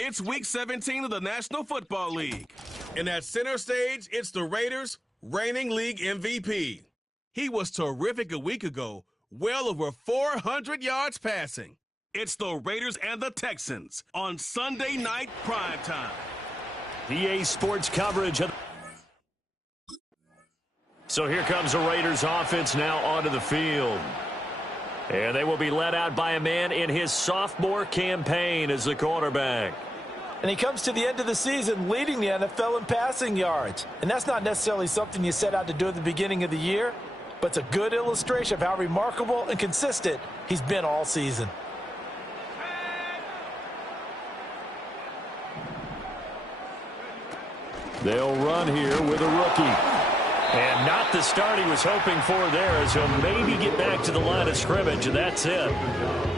It's Week 17 of the National Football League. And at center stage, it's the Raiders' reigning league MVP. He was terrific a week ago, well over 400 yards passing. It's the Raiders and the Texans on Sunday night primetime. EA Sports coverage. So here comes the Raiders offense now onto the field. And they will be led out by a man in his sophomore campaign as the quarterback. And he comes to the end of the season leading the NFL in passing yards. And that's not necessarily something you set out to do at the beginning of the year, but it's a good illustration of how remarkable and consistent he's been all season. They'll run here with a rookie. And not the start he was hoping for there, as he'll maybe get back to the line of scrimmage, and that's it.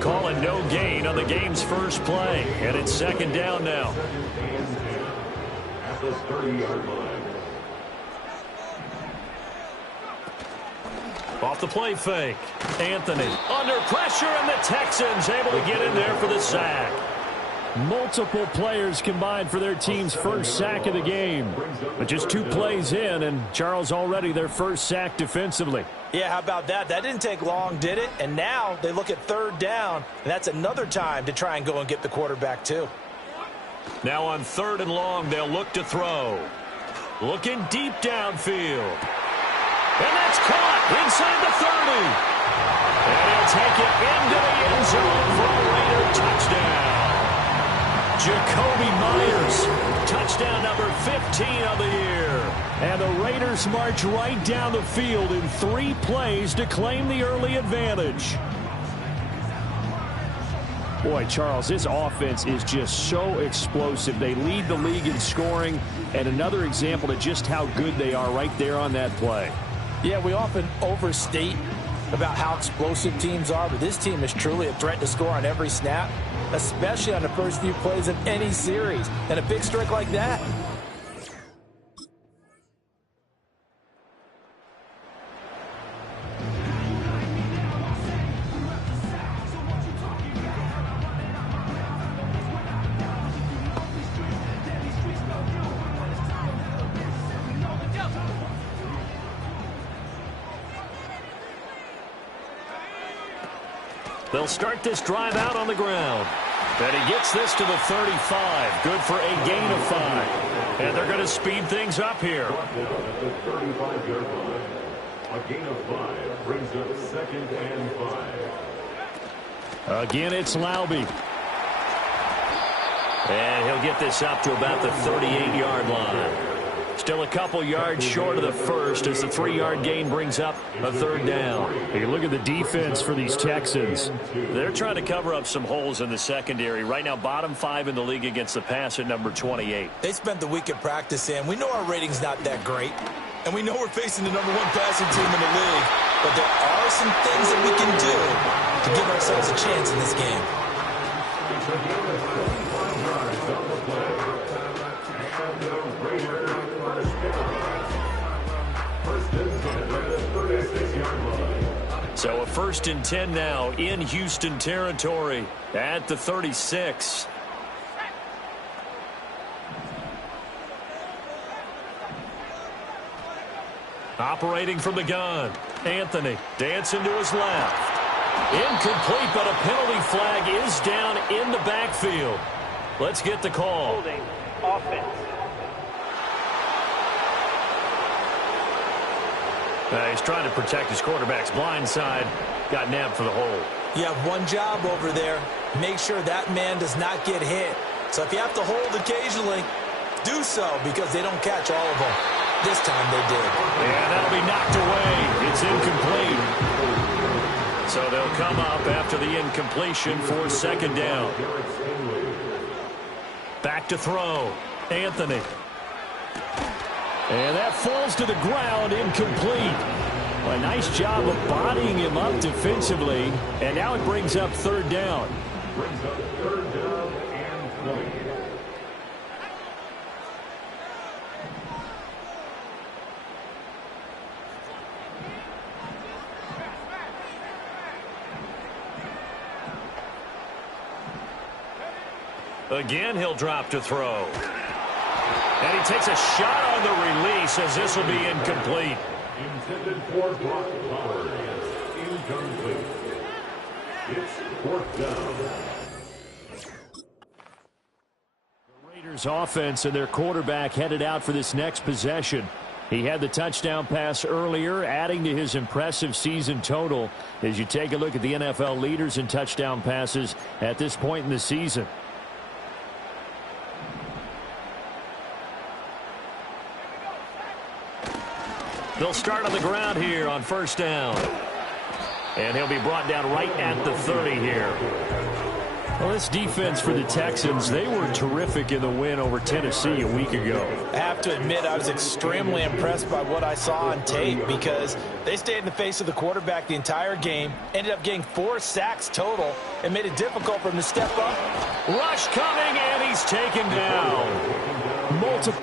Calling no gain on the game's first play, and it's second down now. At the 30-yard line. Off the play fake. Anthony under pressure, and the Texans able to get in there for the sack. Multiple players combined for their team's first sack of the game. But just 2 plays in, and Charles already their first sack defensively. Yeah, how about that? That didn't take long, did it? And now they look at third down, and that's another time to try and go and get the quarterback too. Now on 3rd and long, they'll look to throw. Looking deep downfield. And that's caught inside the 30. And he'll take it into the end zone for a Raider touchdown. Jacoby Myers, touchdown number 15 of the year. And the Raiders march right down the field in 3 plays to claim the early advantage. Boy, Charles, this offense is just so explosive. They lead the league in scoring, and another example of just how good they are right there on that play. Yeah, we often overstate about how explosive teams are, but this team is truly a threat to score on every snap, especially on the first few plays of any series. And a big strike like that. They'll start this drive out on the ground. And he gets this to the 35. Good for a gain of 5. And they're going to speed things up here. At the 35-yard line. A gain of 5 brings up 2nd and 5. Again, it's Laube. And he'll get this up to about the 38-yard line. Still a couple yards short of the first as the 3-yard gain brings up a 3rd down. Hey, look at the defense for these Texans. They're trying to cover up some holes in the secondary. Right now, bottom 5 in the league against the pass at number 28. They spent the week at practice, and we know our rating's not that great. And we know we're facing the number 1 passing team in the league. But there are some things that we can do to give ourselves a chance in this game. So a 1st and 10 now in Houston territory at the 36. Operating from the gun. Anthony dancing to his left. Incomplete, but a penalty flag is down in the backfield. Let's get the call. Holding offense. He's trying to protect his quarterback's blind side. Got nabbed for the hold. You have one job over there. Make sure that man does not get hit. So if you have to hold occasionally, do so because they don't catch all of them. This time they did. And that'll be knocked away. It's incomplete. So they'll come up after the incompletion for second down. Back to throw. Anthony. And that falls to the ground, incomplete. A nice job of bodying him up defensively. And now it brings up third down. Brings up third down and 20. Again, he'll drop to throw. And he takes a shot on the release as this will be incomplete. Intended for Brock Powers. Incomplete. It's fourth down. The Raiders offense and their quarterback headed out for this next possession. He had the touchdown pass earlier, adding to his impressive season total as you take a look at the NFL leaders in touchdown passes at this point in the season. They'll start on the ground here on first down. And he'll be brought down right at the 30 here. Well, this defense for the Texans, they were terrific in the win over Tennessee a week ago. I have to admit, I was extremely impressed by what I saw on tape because they stayed in the face of the quarterback the entire game, ended up getting 4 sacks total, and made it difficult for him to step up. Rush coming, and he's taken down. Multiple.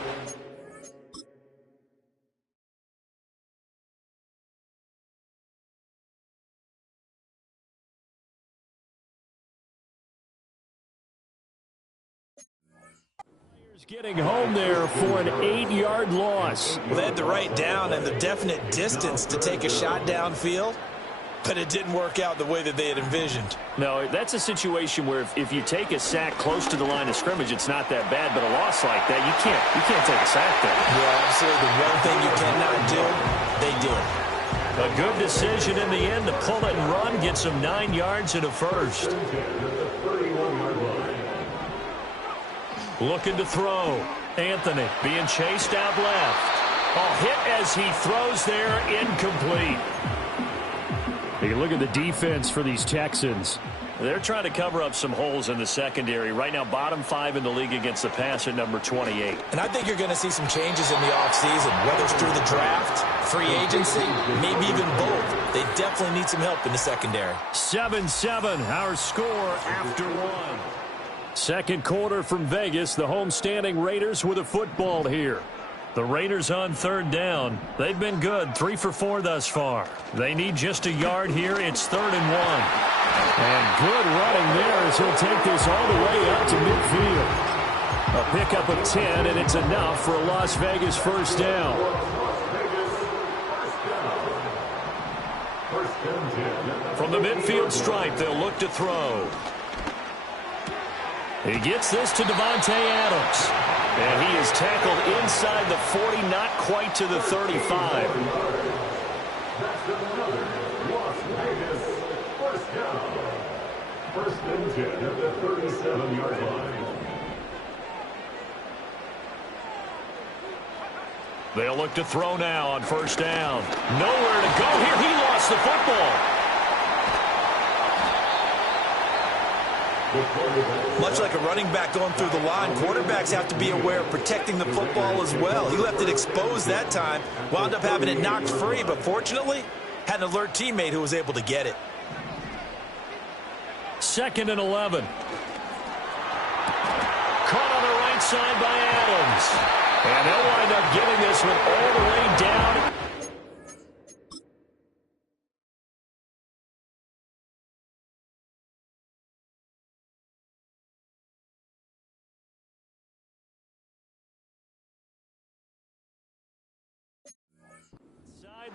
Getting home there for an 8-yard loss. Well, they had the right down and the definite distance to take a shot downfield, but it didn't work out the way that they had envisioned. No, that's a situation where if you take a sack close to the line of scrimmage, it's not that bad, but a loss like that, you can't take a sack there. Yeah, absolutely. The one thing you cannot do, they did. A good decision in the end to pull it and run, get some 9 yards and a first. Looking to throw. Anthony being chased out left. Hit as he throws there, incomplete. You look at the defense for these Texans. They're trying to cover up some holes in the secondary. Right now, bottom 5 in the league against the pass at number 28. And I think you're going to see some changes in the offseason, whether it's through the draft, free agency, maybe even both. They definitely need some help in the secondary. 7-7, our score after 1. Second quarter from Vegas, the homestanding Raiders with a football here. The Raiders on third down. They've been good, 3 for 4 thus far. They need just a yard here. It's 3rd and 1. And good running there as he'll take this all the way up to midfield. A pickup of 10, and it's enough for a Las Vegas first down. From the midfield stripe, they'll look to throw. He gets this to Devontae Adams. And he is tackled inside the 40, not quite to the 35. First and 10 at the 37-yard line. They'll look to throw now on first down. Nowhere to go here. He lost the football. Much like a running back going through the line, quarterbacks have to be aware of protecting the football as well. He left it exposed that time, wound up having it knocked free, but fortunately, had an alert teammate who was able to get it. 2nd and 11. Caught on the right side by Adams. And they'll wind up getting this one all the way down.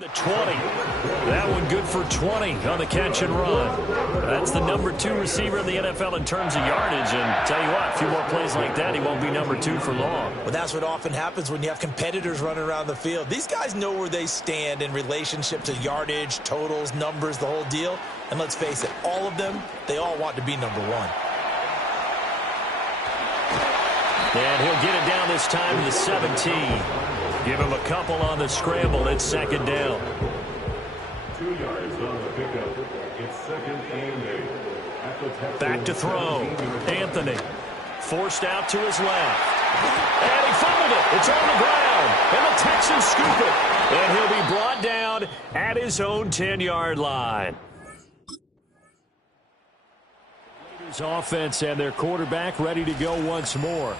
The 20. That one good for 20 on the catch and run. That's the number 2 receiver in the NFL in terms of yardage. And tell you what, a few more plays like that, he won't be number 2 for long. Well, that's what often happens when you have competitors running around the field. These guys know where they stand in relationship to yardage, totals, numbers, the whole deal. And let's face it, all of them, they all want to be number 1. And he'll get it down this time to the 17. Give him a couple on the scramble. It's second down. 2 yards on the pickup. It's second and 8. At the back to throw. Anthony forced out to his left. And he fumbled it. It's on the ground. And the Texans scoop it. And he'll be brought down at his own 10-yard line. Raiders offense and their quarterback ready to go once more.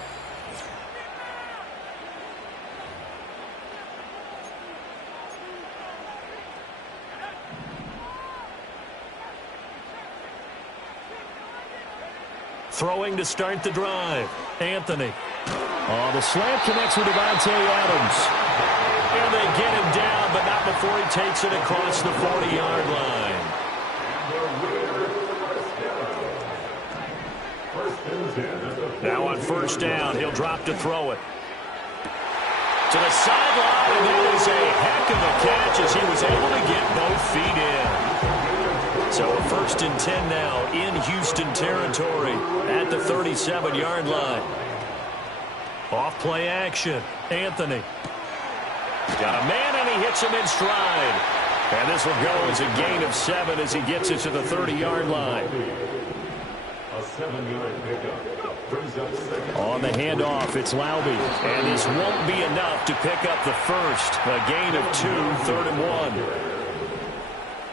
Throwing to start the drive. Anthony. Oh, the slant connects with Devontae Adams. And they get him down, but not before he takes it across the 40-yard line. Now on first down, he'll drop to throw it. To the sideline, and that is a heck of a catch as he was able to get both feet in. So a 1st and 10 now in Houston territory at the 37-yard line. Off play action. Anthony. Got a man and he hits him in stride. And this will go as a gain of 7 as he gets it to the 30-yard line. A 7-yard pickup. Brings up second. On the handoff, it's Laube. And this won't be enough to pick up the first. A gain of 2, 3rd and 1.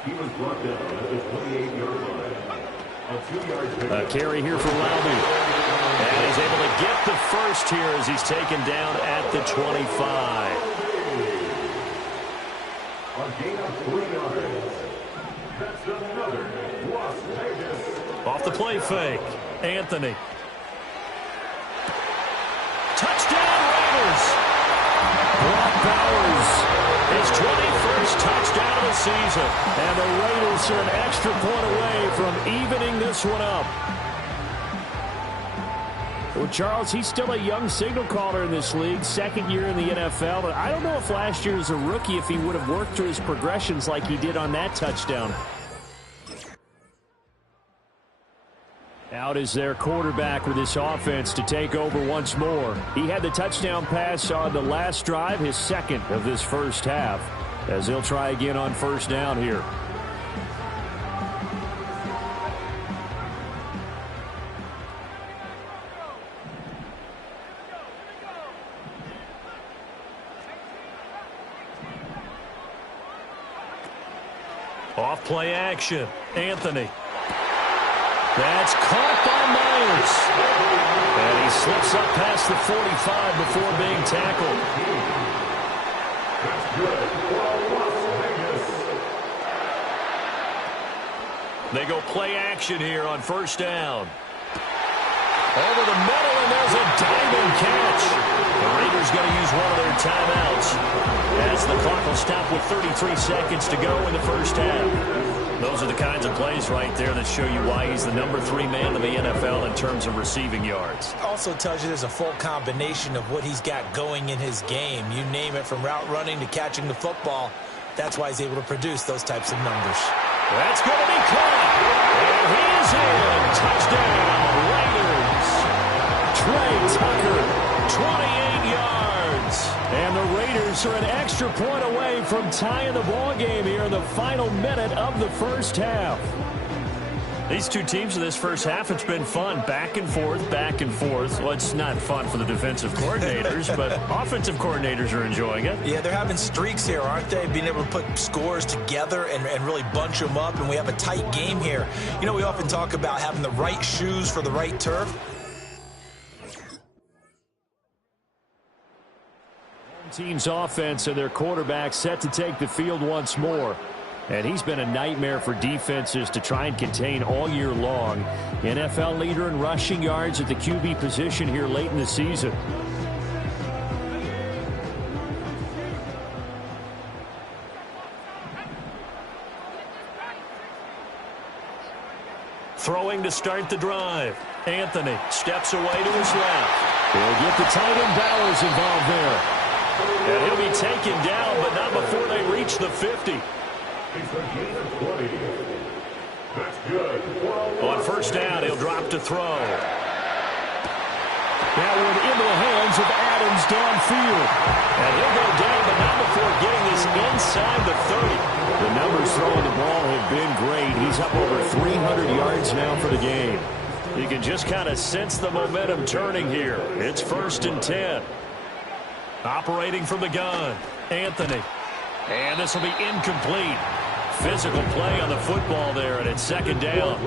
He was brought down at the 28-yard line. A 2-yard pickup. A carry here for Laube. And he's able to get the first here as he's taken down at the 25. A gain of 3 yards. That's another Las Vegas. Off the play fake. Anthony. Touchdown Raiders. Brock Bowers. His 21st touchdown of the season. And the Raiders are an extra point away from evening this one up. Well, Charles, he's still a young signal caller in this league, 2nd year in the NFL. But I don't know if last year as a rookie, if he would have worked through his progressions like he did on that touchdown. Out is their quarterback with this offense to take over once more. He had the touchdown pass on the last drive, his 2nd of this first half, as he'll try again on first down here. Off play action. Anthony. That's caught by Myers. And he slips up past the 45 before being tackled. They go play action here on first down. Over the middle, and there's a diving catch. The Raiders going to use one of their timeouts as the clock will stop with 33 seconds to go in the first half. Those are the kinds of plays right there that show you why he's the number 3 man in the NFL in terms of receiving yards. Also tells you there's a full combination of what he's got going in his game. You name it, from route running to catching the football. That's why he's able to produce those types of numbers. That's going to be caught. And he is in. Touchdown, Raiders. Trey Tucker, 28 yards. And the Raiders are an extra point away from tying the ball game here in the final minute of the first half. These two teams in this first half, it's been fun. Back and forth, back and forth. Well, it's not fun for the defensive coordinators, but offensive coordinators are enjoying it. Yeah, they're having streaks here, aren't they? Being able to put scores together and really bunch them up, and we have a tight game here. You know, we often talk about having the right shoes for the right turf. Team's offense and their quarterback set to take the field once more. And he's been a nightmare for defenses to try and contain all year long. NFL leader in rushing yards at the QB position here late in the season. Throwing to start the drive. Anthony steps away to his left. He'll get the tight end Bowers involved there. And he'll be taken down, but not before they reach the 50. It's a gain of 20. That's good. On first down, he'll drop to throw. That one into the hands of Adams downfield. And he'll go down, but not before getting this inside the 30. The numbers throwing the ball have been great. He's up over 300 yards now for the game. You can just kind of sense the momentum turning here. It's 1st and 10. Operating from the gun, Anthony. And this will be incomplete. Physical play on the football there, and it's 2nd down.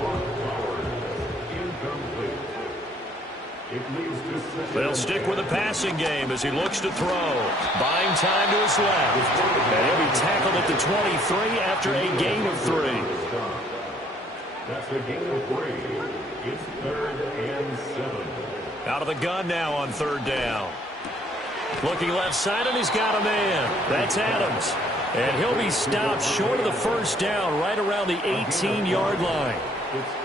They'll stick with the passing game as he looks to throw. Buying time to his left. And he'll be tackled at the 23 after a gain of 3. That's a gain of 3. It's 3rd and 7. Out of the gun now on 3rd down. Looking left side, and he's got a man. That's Adams. And he'll be stopped short of the 1st down, right around the 18-yard line.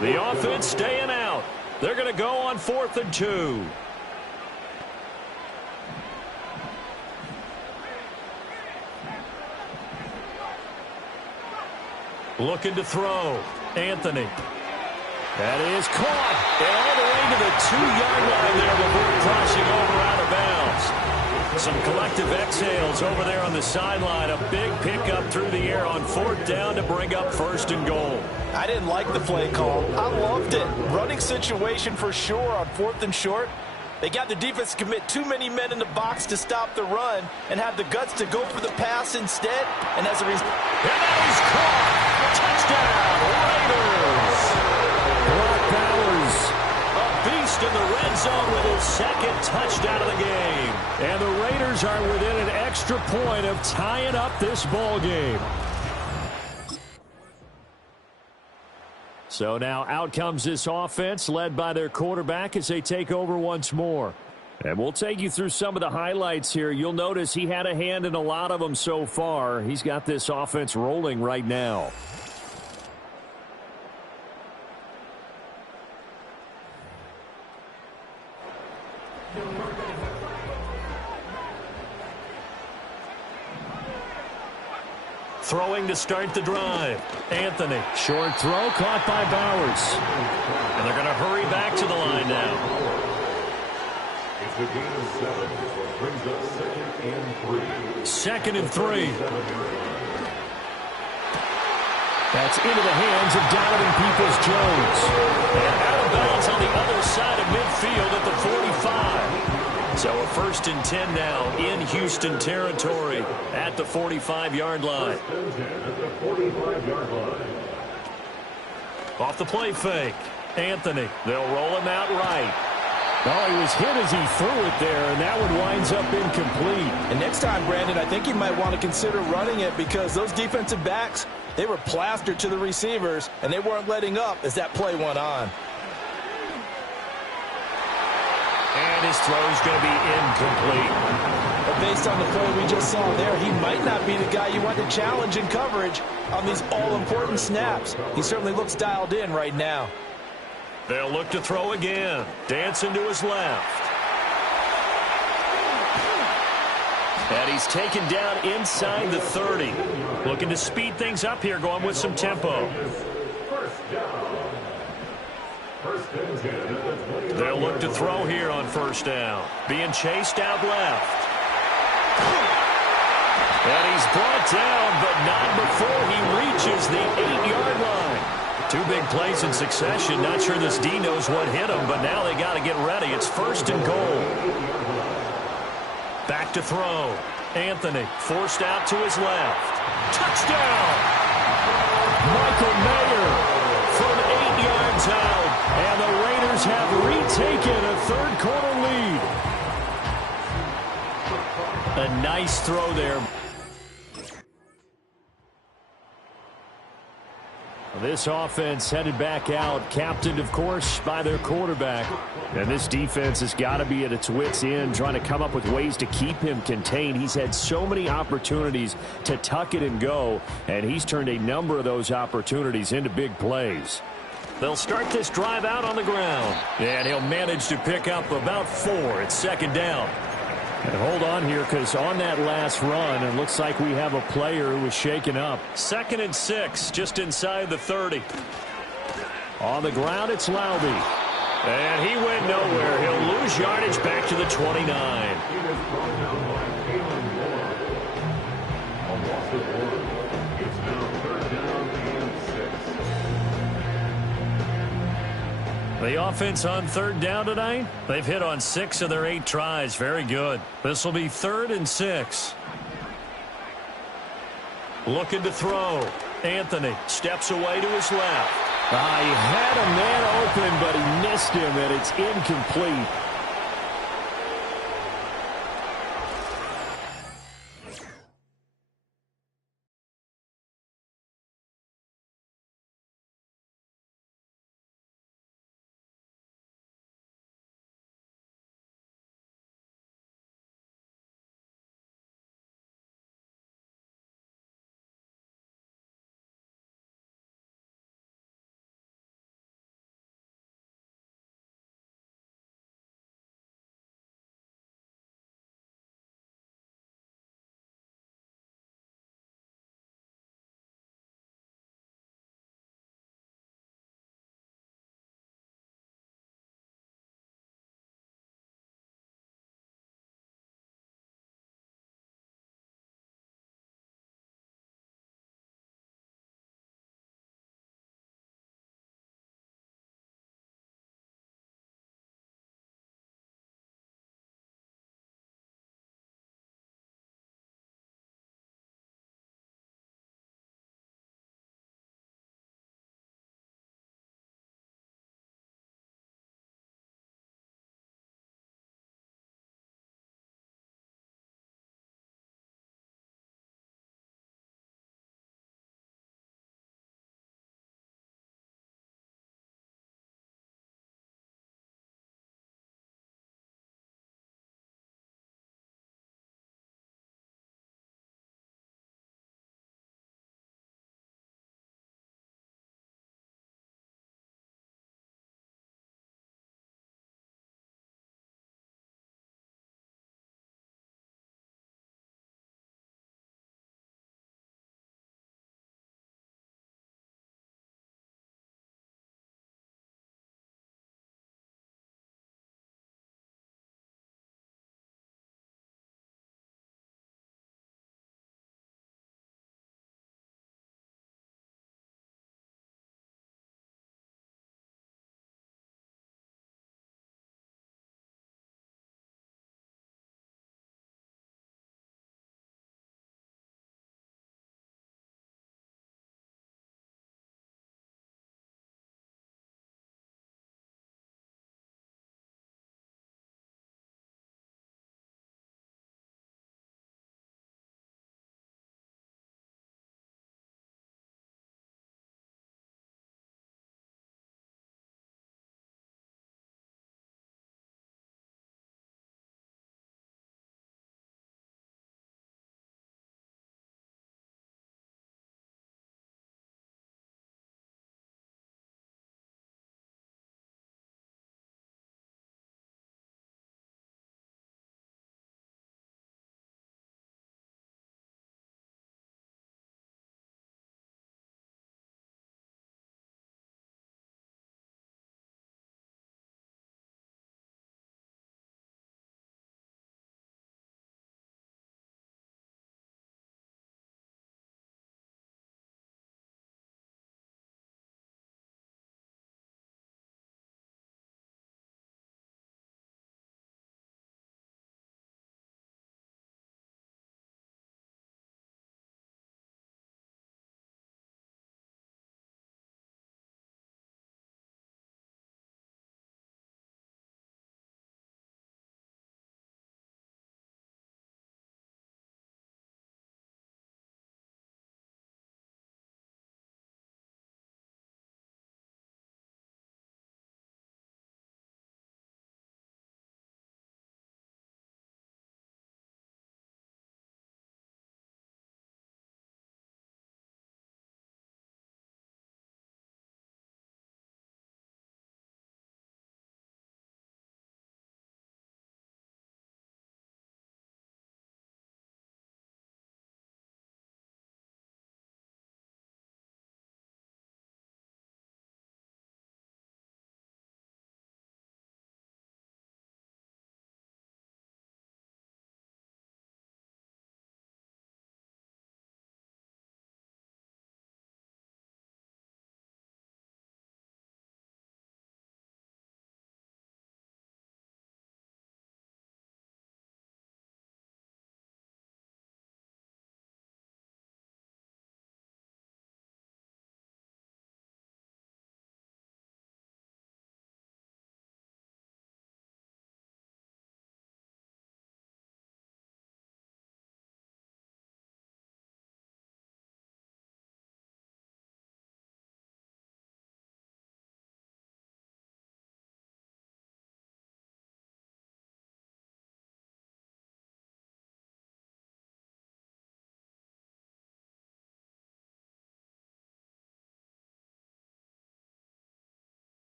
The offense staying out. They're going to go on 4th and 2. Looking to throw. Anthony. That is caught. And all the way to the 2-yard line there before crossing over out of bounds. Some collective exhales over there on the sideline. A big pickup through the air on 4th down to bring up 1st and goal. I didn't like the play call. I loved it. Running situation for sure on 4th and short. They got the defense to commit too many men in the box to stop the run and have the guts to go for the pass instead. And as a result, and that is caught. Touchdown, Raiders. Brock Bowers, a beast in the red zone with his 2nd touchdown of the game. And the Raiders are within an extra point of tying up this ball game. So now out comes this offense led by their quarterback as they take over once more. And we'll take you through some of the highlights here. You'll notice he had a hand in a lot of them so far. He's got this offense rolling right now. Throwing to start the drive. Anthony. Short throw caught by Bowers. And they're going to hurry back to the line now. It's a gain of 7. Brings up 2nd and 3. 2nd and 3. That's into the hands of Donovan Peoples-Jones. And out of bounds on the other side of midfield at the 45. So a 1st and 10 now in Houston territory at the 45-yard line. Off the play fake. Anthony. They'll roll him out right. Oh, he was hit as he threw it there, and that one winds up incomplete. And next time, Brandon, I think you might want to consider running it because those defensive backs, they were plastered to the receivers, and they weren't letting up as that play went on. And his throw's going to be incomplete. But based on the play we just saw there, he might not be the guy you want to challenge in coverage on these all-important snaps. He certainly looks dialed in right now. They'll look to throw again. Dancing to his left. And he's taken down inside the 30. Looking to speed things up here, going with some tempo. They'll look to throw here on 1st down. Being chased out left. And he's brought down, but not before he reaches the 8-yard line. 2 big plays in succession. Not sure this D knows what hit him, but now they got to get ready. It's 1st and goal. Back to throw. Anthony forced out to his left. Touchdown! Michael Mayer from 8 yards out. And the Raiders have retaken a 3rd quarter lead. A nice throw there. This offense headed back out, captained, of course, by their quarterback. And this defense has got to be at its wits' end, trying to come up with ways to keep him contained. He's had so many opportunities to tuck it and go, and he's turned a number of those opportunities into big plays. They'll start this drive out on the ground. And he'll manage to pick up about 4. It's second down. And hold on here, because on that last run, it looks like we have a player who was shaken up. 2nd and 6, just inside the 30. On the ground, it's Laube. And he went nowhere. He'll lose yardage back to the 29. The offense on 3rd down tonight, they've hit on 6 of their 8 tries. Very good. This will be 3rd and 6. Looking to throw. Anthony steps away to his left. He had a man open, but he missed him, and it's incomplete.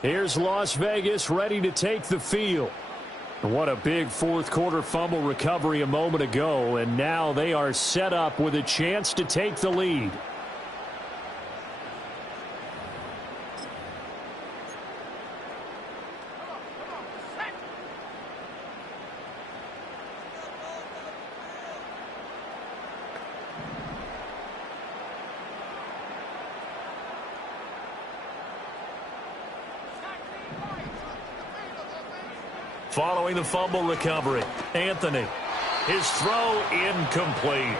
Here's Las Vegas ready to take the field. What a big fourth quarter fumble recovery a moment ago, and now they are set up with a chance to take the lead. Following the fumble recovery, Anthony. His throw incomplete.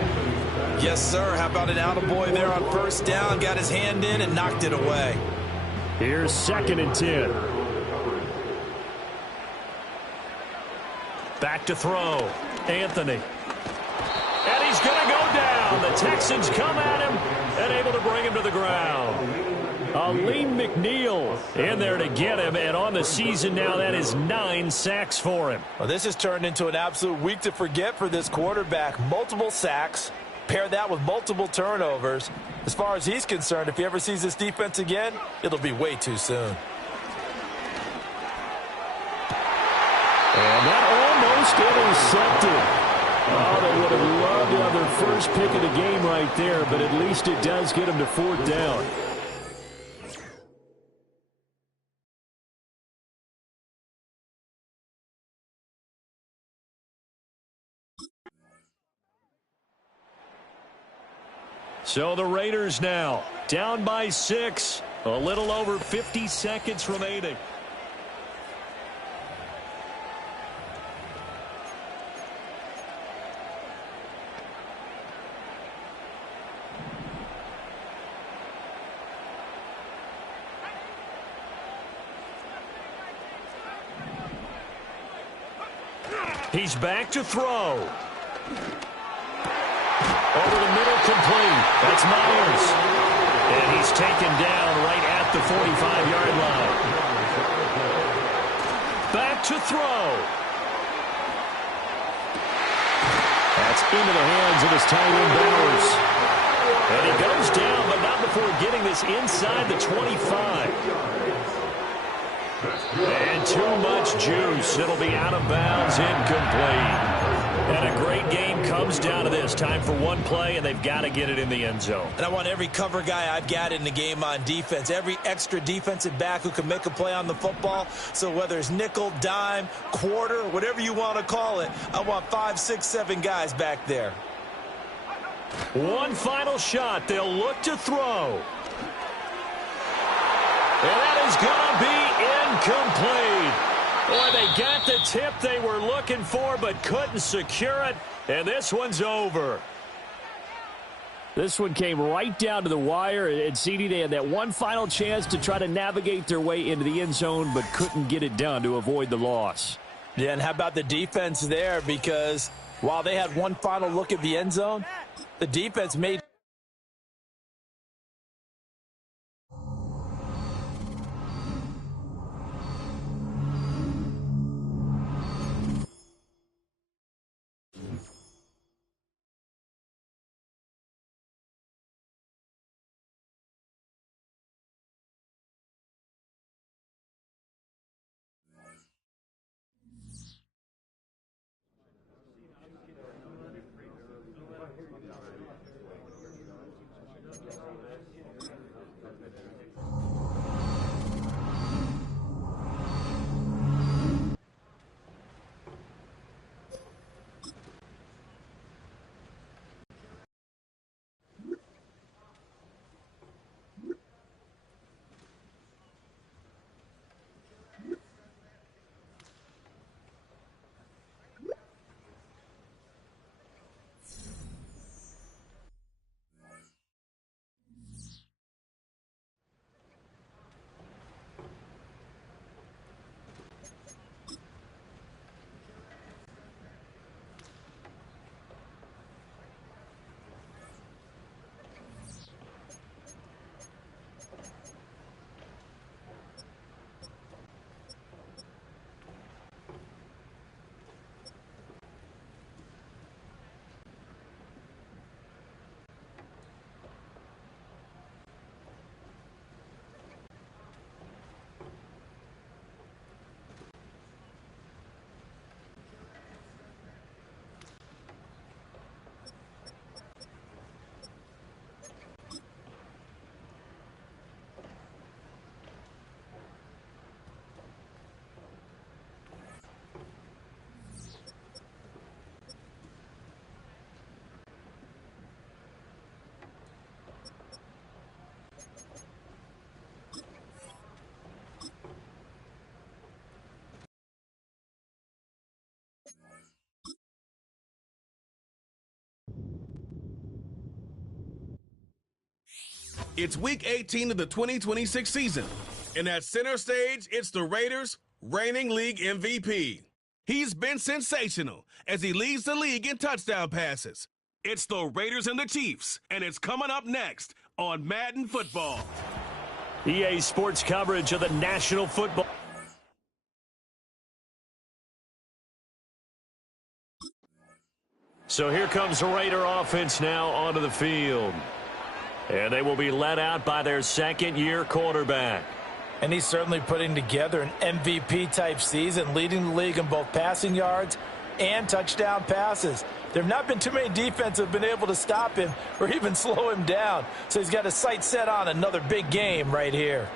Yes, sir. How about an attaboy there on first down? Got his hand in and knocked it away. Here's 2nd and 10. Back to throw, Anthony. And he's going to go down. The Texans come at him and able to bring him to the ground. Aleem McNeil in there to get him, and on the season now, that is 9 sacks for him. Well, this has turned into an absolute week to forget for this quarterback. Multiple sacks, pair that with multiple turnovers. As far as he's concerned, if he ever sees this defense again, it'll be way too soon. And that almost intercepted. Oh, they would have loved to have their first pick of the game right there, but at least it does get them to 4th down. So the Raiders now down by 6. A little over 50 seconds remaining. He's back to throw. Over the middle, complete. That's Myers. And he's taken down right at the 45-yard line. Back to throw. That's into the hands of his tight end, Bowers. And he goes down, but not before getting this inside the 25. And too much juice. It'll be out of bounds, incomplete. And a great game comes down to this. Time for one play, and they've got to get it in the end zone. And I want every cover guy I've got in the game on defense, every extra defensive back who can make a play on the football. So whether it's nickel, dime, quarter, whatever you want to call it, I want 5, 6, 7 guys back there. One final shot. They'll look to throw. And that is going to be incomplete. Boy, they got the tip they were looking for, but couldn't secure it. And this one's over. This one came right down to the wire. And CD, they had that one final chance to try to navigate their way into the end zone, but couldn't get it done to avoid the loss. Yeah, and how about the defense there? Because while they had one final look at the end zone, the defense made It's Week 18 of the 2026 season. And at center stage, it's the Raiders' reigning league MVP. He's been sensational as he leads the league in touchdown passes. It's the Raiders and the Chiefs, and it's coming up next on Madden Football. EA Sports coverage of the National Football. So here comes the Raider offense now onto the field. And they will be led out by their second-year quarterback. And he's certainly putting together an MVP-type season, leading the league in both passing yards and touchdown passes. There have not been too many defenses that have been able to stop him or even slow him down. So he's got his sights set on another big game right here.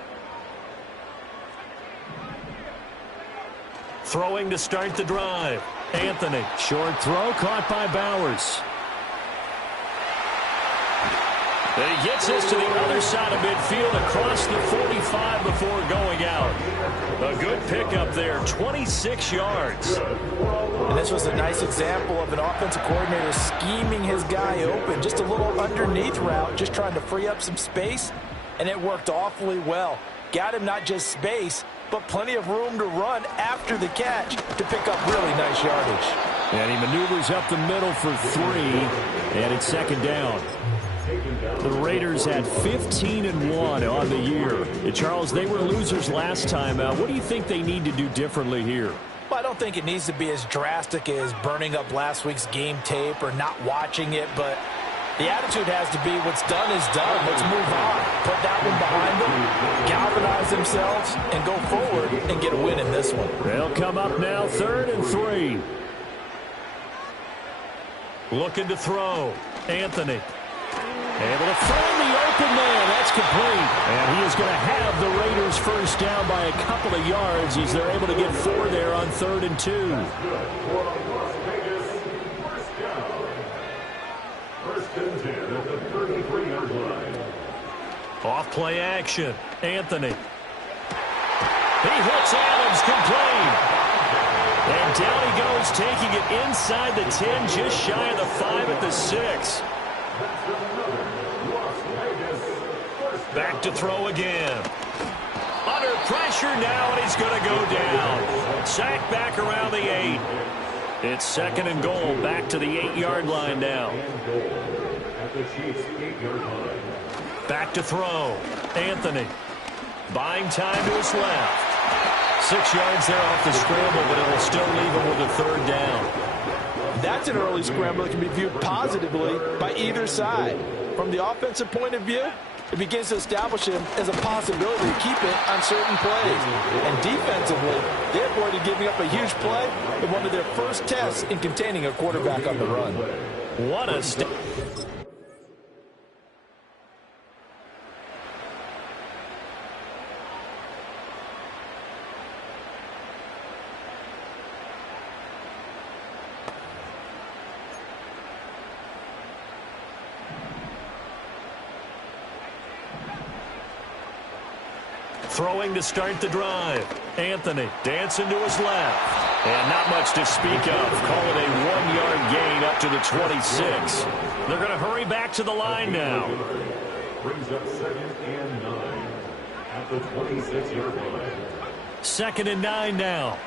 Throwing to start the drive. Anthony. Short throw caught by Bowers. And he gets this to the other side of midfield across the 45 before going out. A good pickup there, 26 yards. And this was a nice example of an offensive coordinator scheming his guy open. Just a little underneath route, just trying to free up some space, and it worked awfully well. Got him not just space, but plenty of room to run after the catch to pick up really nice yardage. And he maneuvers up the middle for 3, and it's second down. The Raiders had 15-1 on the year. And Charles, they were losers last time out. What do you think they need to do differently here? Well, I don't think it needs to be as drastic as burning up last week's game tape or not watching it, but the attitude has to be what's done is done. Let's move on. Put that one behind them, galvanize themselves, and go forward and get a win in this one. They'll come up now 3rd and 3. Looking to throw. Anthony. Able to find the open man. That's complete. And he is going to have the Raiders first down by a couple of yards as they're able to get 4 there on 3rd and 2. Off play action. Anthony. He hits Adams complete. And down he goes, taking it inside the 10, just shy of the 5 at the 6. Back to throw again. Under pressure now, and he's going to go down. Sacked back around the 8. It's 2nd and goal, back to the 8-yard line now. Back to throw. Anthony. Buying time to his left. 6 yards there off the scramble, but it will still leave him with a 3rd down. That's an early scramble that can be viewed positively by either side. From the offensive point of view, it begins to establish him as a possibility to keep it on certain plays. And defensively, they avoided giving up a huge play in one of their first tests in containing a quarterback on the run. What a step. Throwing to start the drive. Anthony dancing to his left. And not much to speak of. Call it a 1-yard gain up to the 26. They're going to hurry back to the line now. Brings up 2nd and 9 at the 26-yard line. 2nd and 9 now.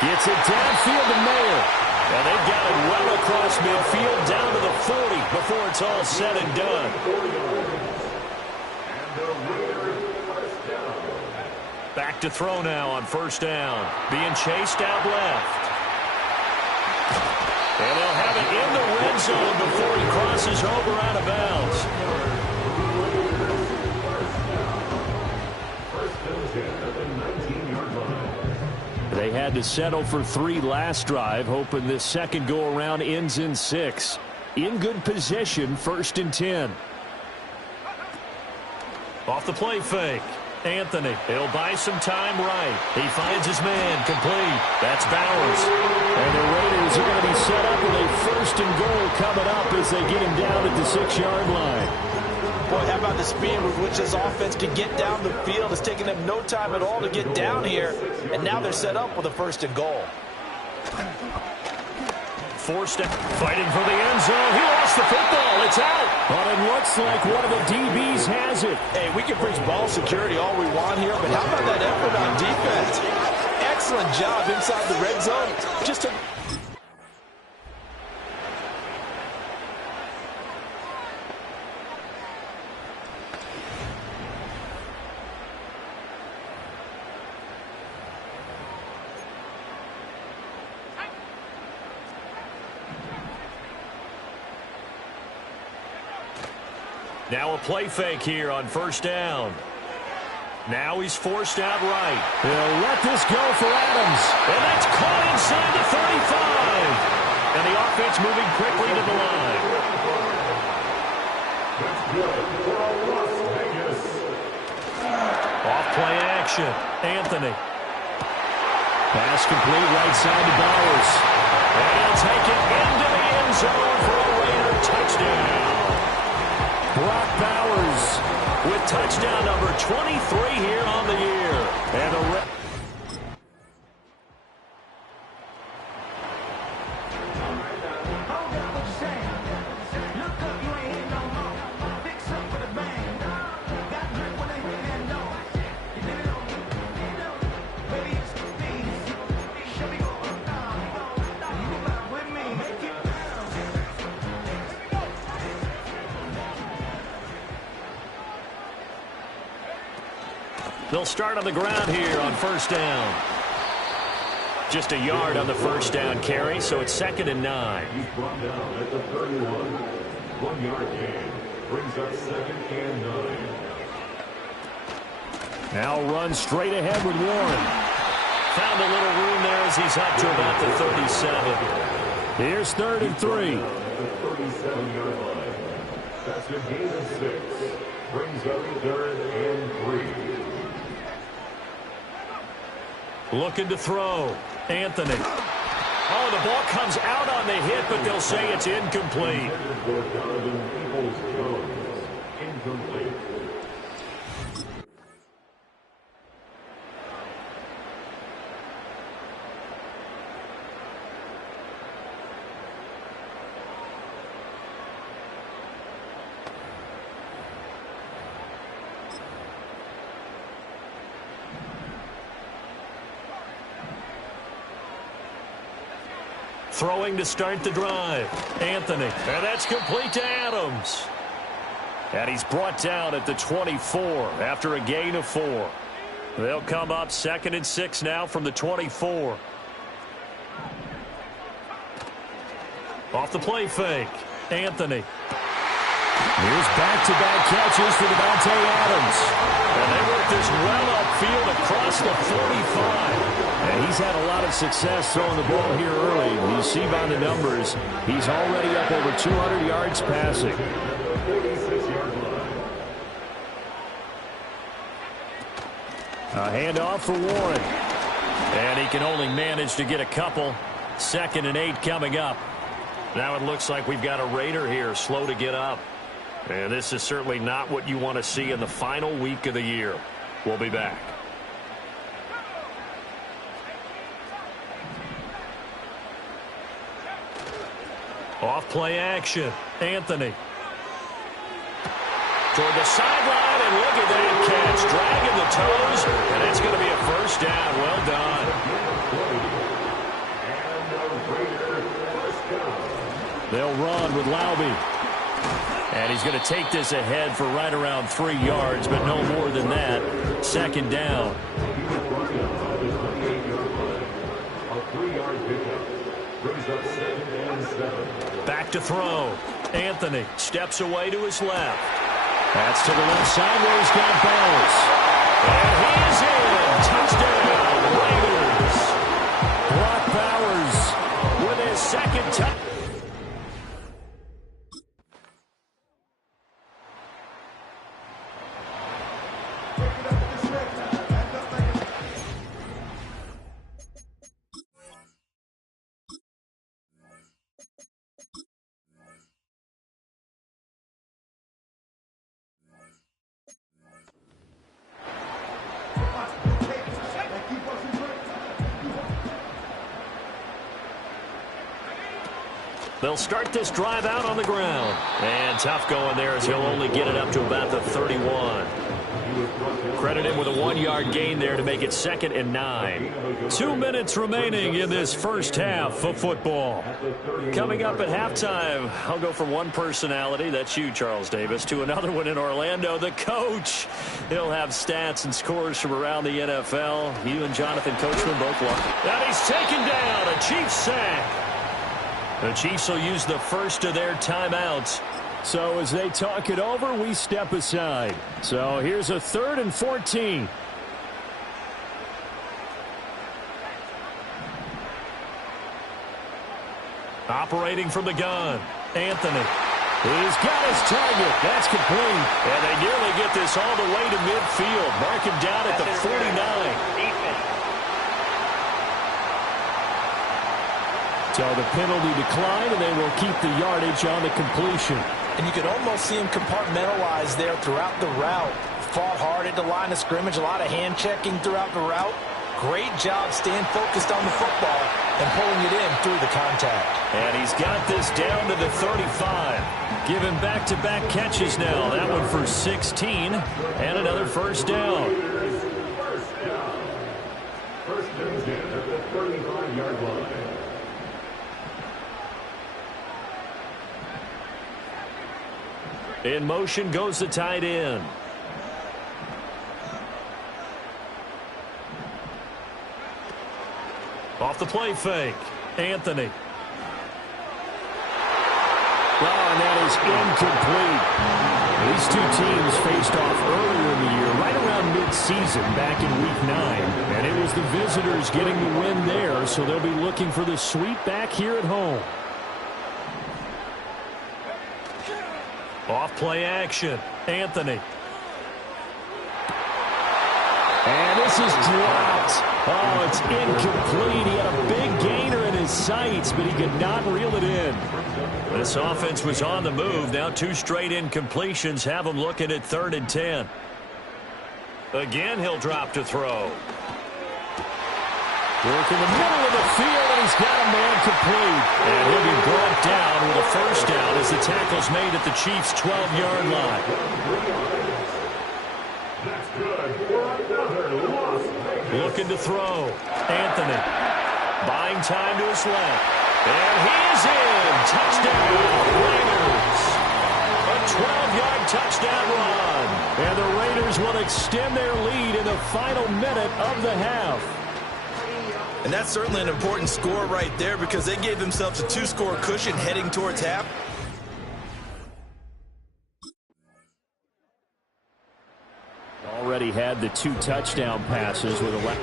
Gets it downfield to Mayer. And they've got it well across midfield down to the 40 before it's all said and done. Back to throw now on 1st down. Being chased out left. And they'll have it in the red zone before he crosses over out of bounds. They had to settle for 3 last drive, hoping this second go-around ends in 6. In good position, 1st and 10. Off the play fake. Anthony, he'll buy some time right. He finds his man complete. That's Bowers. And the Raiders are going to be set up with a 1st and goal coming up as they get him down at the 6-yard line. Boy, how about the speed with which this offense can get down the field? It's taken them no time at all to get down here, and now they're set up with a 1st and goal. forced out. Fighting for the end zone. He lost the football. It's out. But it looks like one of the DBs has it. Hey, we can preach ball security all we want here, but how about that effort on defense? Excellent job inside the red zone. Just a... Now a play fake here on first down. Now he's forced out right. He'll let this go for Adams. And that's caught inside the 35. And the offense moving quickly to the line. That's good for Las Vegas. Off play action. Anthony. Pass complete right side to Bowers. And he'll take it into the end zone for a Raider touchdown. Brock Bowers with touchdown number 23 here on the year. And the They'll start on the ground here on first down. Just a yard on the first down carry, so it's 2nd and 9. He's brought down at the 31. 1 yard gain brings up 2nd and 9. now runs straight ahead with Warren. Found a little room there as he's up to about the 37. Here's 3rd and 3. At the 37-yard line. That's a gain of 6. Brings up 3rd and 3. Looking to throw. Anthony. Oh, the ball comes out on the hit, but they'll say it's incomplete. Incomplete. Throwing to start the drive. Anthony. And that's complete to Adams. And he's brought down at the 24 after a gain of 4. They'll come up 2nd and 6 now from the 24. Off the play fake. Anthony. Here's back-to-back catches for Davante Adams. And they work this well upfield across the 45. And he's had a lot of success throwing the ball here early. You see by the numbers, he's already up over 200 yards passing. A handoff for Warren. And he can only manage to get a couple. 2nd and 8 coming up. Now it looks like we've got a Raider here, slow to get up. And this is certainly not what you want to see in the final week of the year. We'll be back. Off play action. Anthony. Toward the sideline, and look at that catch. Dragging the toes, and it's going to be a first down. Well done. They'll run with Laube. And he's going to take this ahead for right around 3 yards, but no more than that. 2nd down. A 3-yard pickup brings up 2nd and 7. Back to throw. Anthony steps away to his left. That's to the left side where he's got Bowers. And he's in. Touchdown, Raiders. Brock Bowers with his 2nd touchdown. They'll start this drive out on the ground. And tough going there as he'll only get it up to about the 31. Credit him with a 1-yard gain there to make it 2nd and 9. 2 minutes remaining in this first half of football. Coming up at halftime, I'll go from one personality, that's you, Charles Davis, to another one in Orlando, the coach. He'll have stats and scores from around the NFL. You and Jonathan Coachman both love. And he's taken down, a Chiefs sack. The Chiefs will use the first of their timeouts. So as they talk it over, we step aside. So here's a 3rd and 14. Operating from the gun, Anthony. He's got his target. That's complete. And they nearly get this all the way to midfield. Mark him down at the 49. So the penalty declined, and they will keep the yardage on the completion. And you could almost see him compartmentalize there throughout the route. Fought hard at the line of scrimmage, a lot of hand checking throughout the route. Great job staying focused on the football and pulling it in through the contact. And he's got this down to the 35. Giving back-to-back catches now. That one for 16 and another first down. First and 10 at the 35-yard line. In motion goes the tight end. Off the play fake, Anthony. And that is incomplete. These two teams faced off earlier in the year, right around mid-season, back in Week 9. And it was the visitors getting the win there, so they'll be looking for the sweep back here at home. Off play action, Anthony. And this is dropped. Oh, it's incomplete. He had a big gainer in his sights, but he could not reel it in. This offense was on the move. Now 2 straight incompletions have them looking at 3rd and 10. Again, he'll drop to throw. Work in the middle of the field, and he's got a man complete. And he'll be brought down with a first down as the tackle's made at the Chiefs' 12-yard line. That's good for another loss. Looking to throw. Anthony buying time to his left. And he is in. Touchdown, Raiders. A 12-yard touchdown run. And the Raiders will extend their lead in the final minute of the half. And that's certainly an important score right there because they gave themselves a 2-score cushion heading towards half. Already had the 2 touchdown passes with a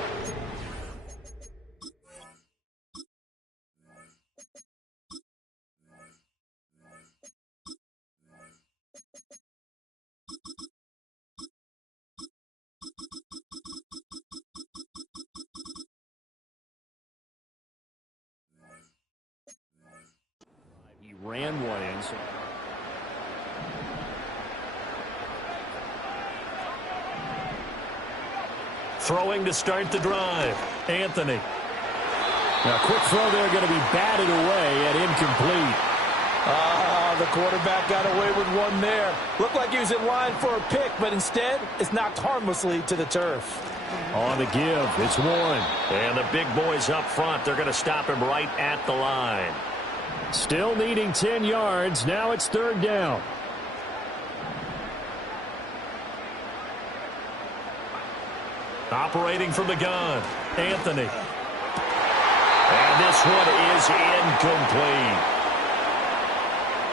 ran one in. So throwing to start the drive. Anthony. now, quick throw there, going to be batted away and incomplete. The quarterback got away with one there. Looked like he was in line for a pick, but instead, it's knocked harmlessly to the turf. On the give, it's Warren. And the big boys up front, they're going to stop him right at the line. Still needing 10 yards. Now it's 3rd down. Operating from the gun, Anthony. And this one is incomplete.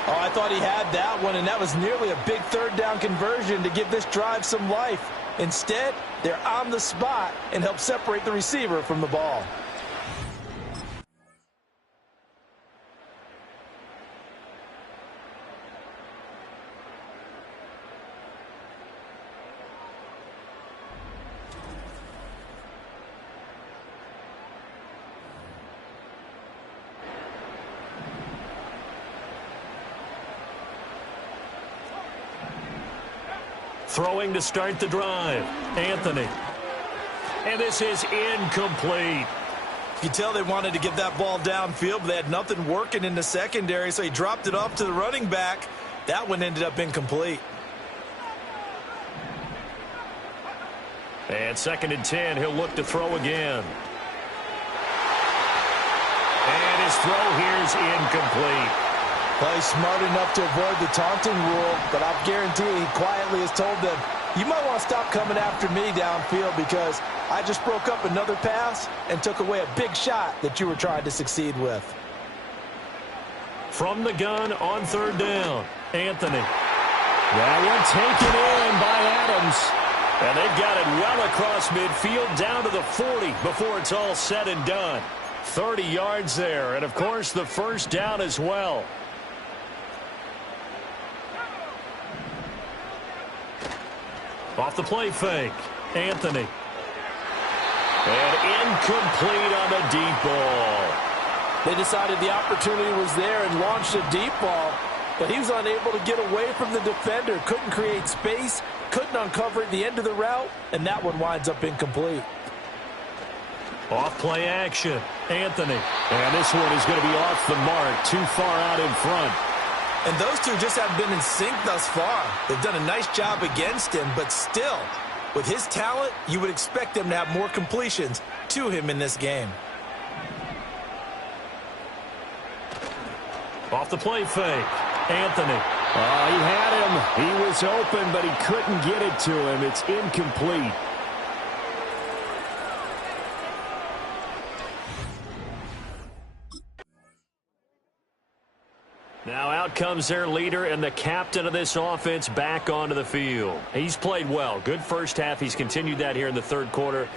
Oh, I thought he had that one, and that was nearly a big 3rd down conversion to give this drive some life. Instead, they're on the spot and help separate the receiver from the ball. Throwing to start the drive, Anthony. And this is incomplete. You could tell they wanted to get that ball downfield, but they had nothing working in the secondary, so he dropped it off to the running back. That one ended up incomplete. And 2nd and 10, he'll look to throw again. And his throw here is incomplete. Well, he's smart enough to avoid the taunting rule, but I guarantee he quietly has told them, you might want to stop coming after me downfield because I just broke up another pass and took away a big shot that you were trying to succeed with. From the gun on 3rd down, Anthony. That one taken in by Adams. And they've got it well across midfield down to the 40 before it's all said and done. 30 yards there, and of course the first down as well. Off the play fake, Anthony. And incomplete on the deep ball. They decided the opportunity was there and launched a deep ball, but he was unable to get away from the defender, couldn't create space, couldn't uncover at the end of the route, and that one winds up incomplete. Off play action, Anthony. And this one is going to be off the mark, too far out in front. And those two just haven't been in sync thus far. They've done a nice job against him, but still, with his talent, you would expect them to have more completions to him in this game. Off the play fake, Anthony. Oh, he had him. He was open, but he couldn't get it to him. It's incomplete. Now out comes their leader and the captain of this offense back onto the field. He's played well. Good first half. He's continued that here in the 3rd quarter.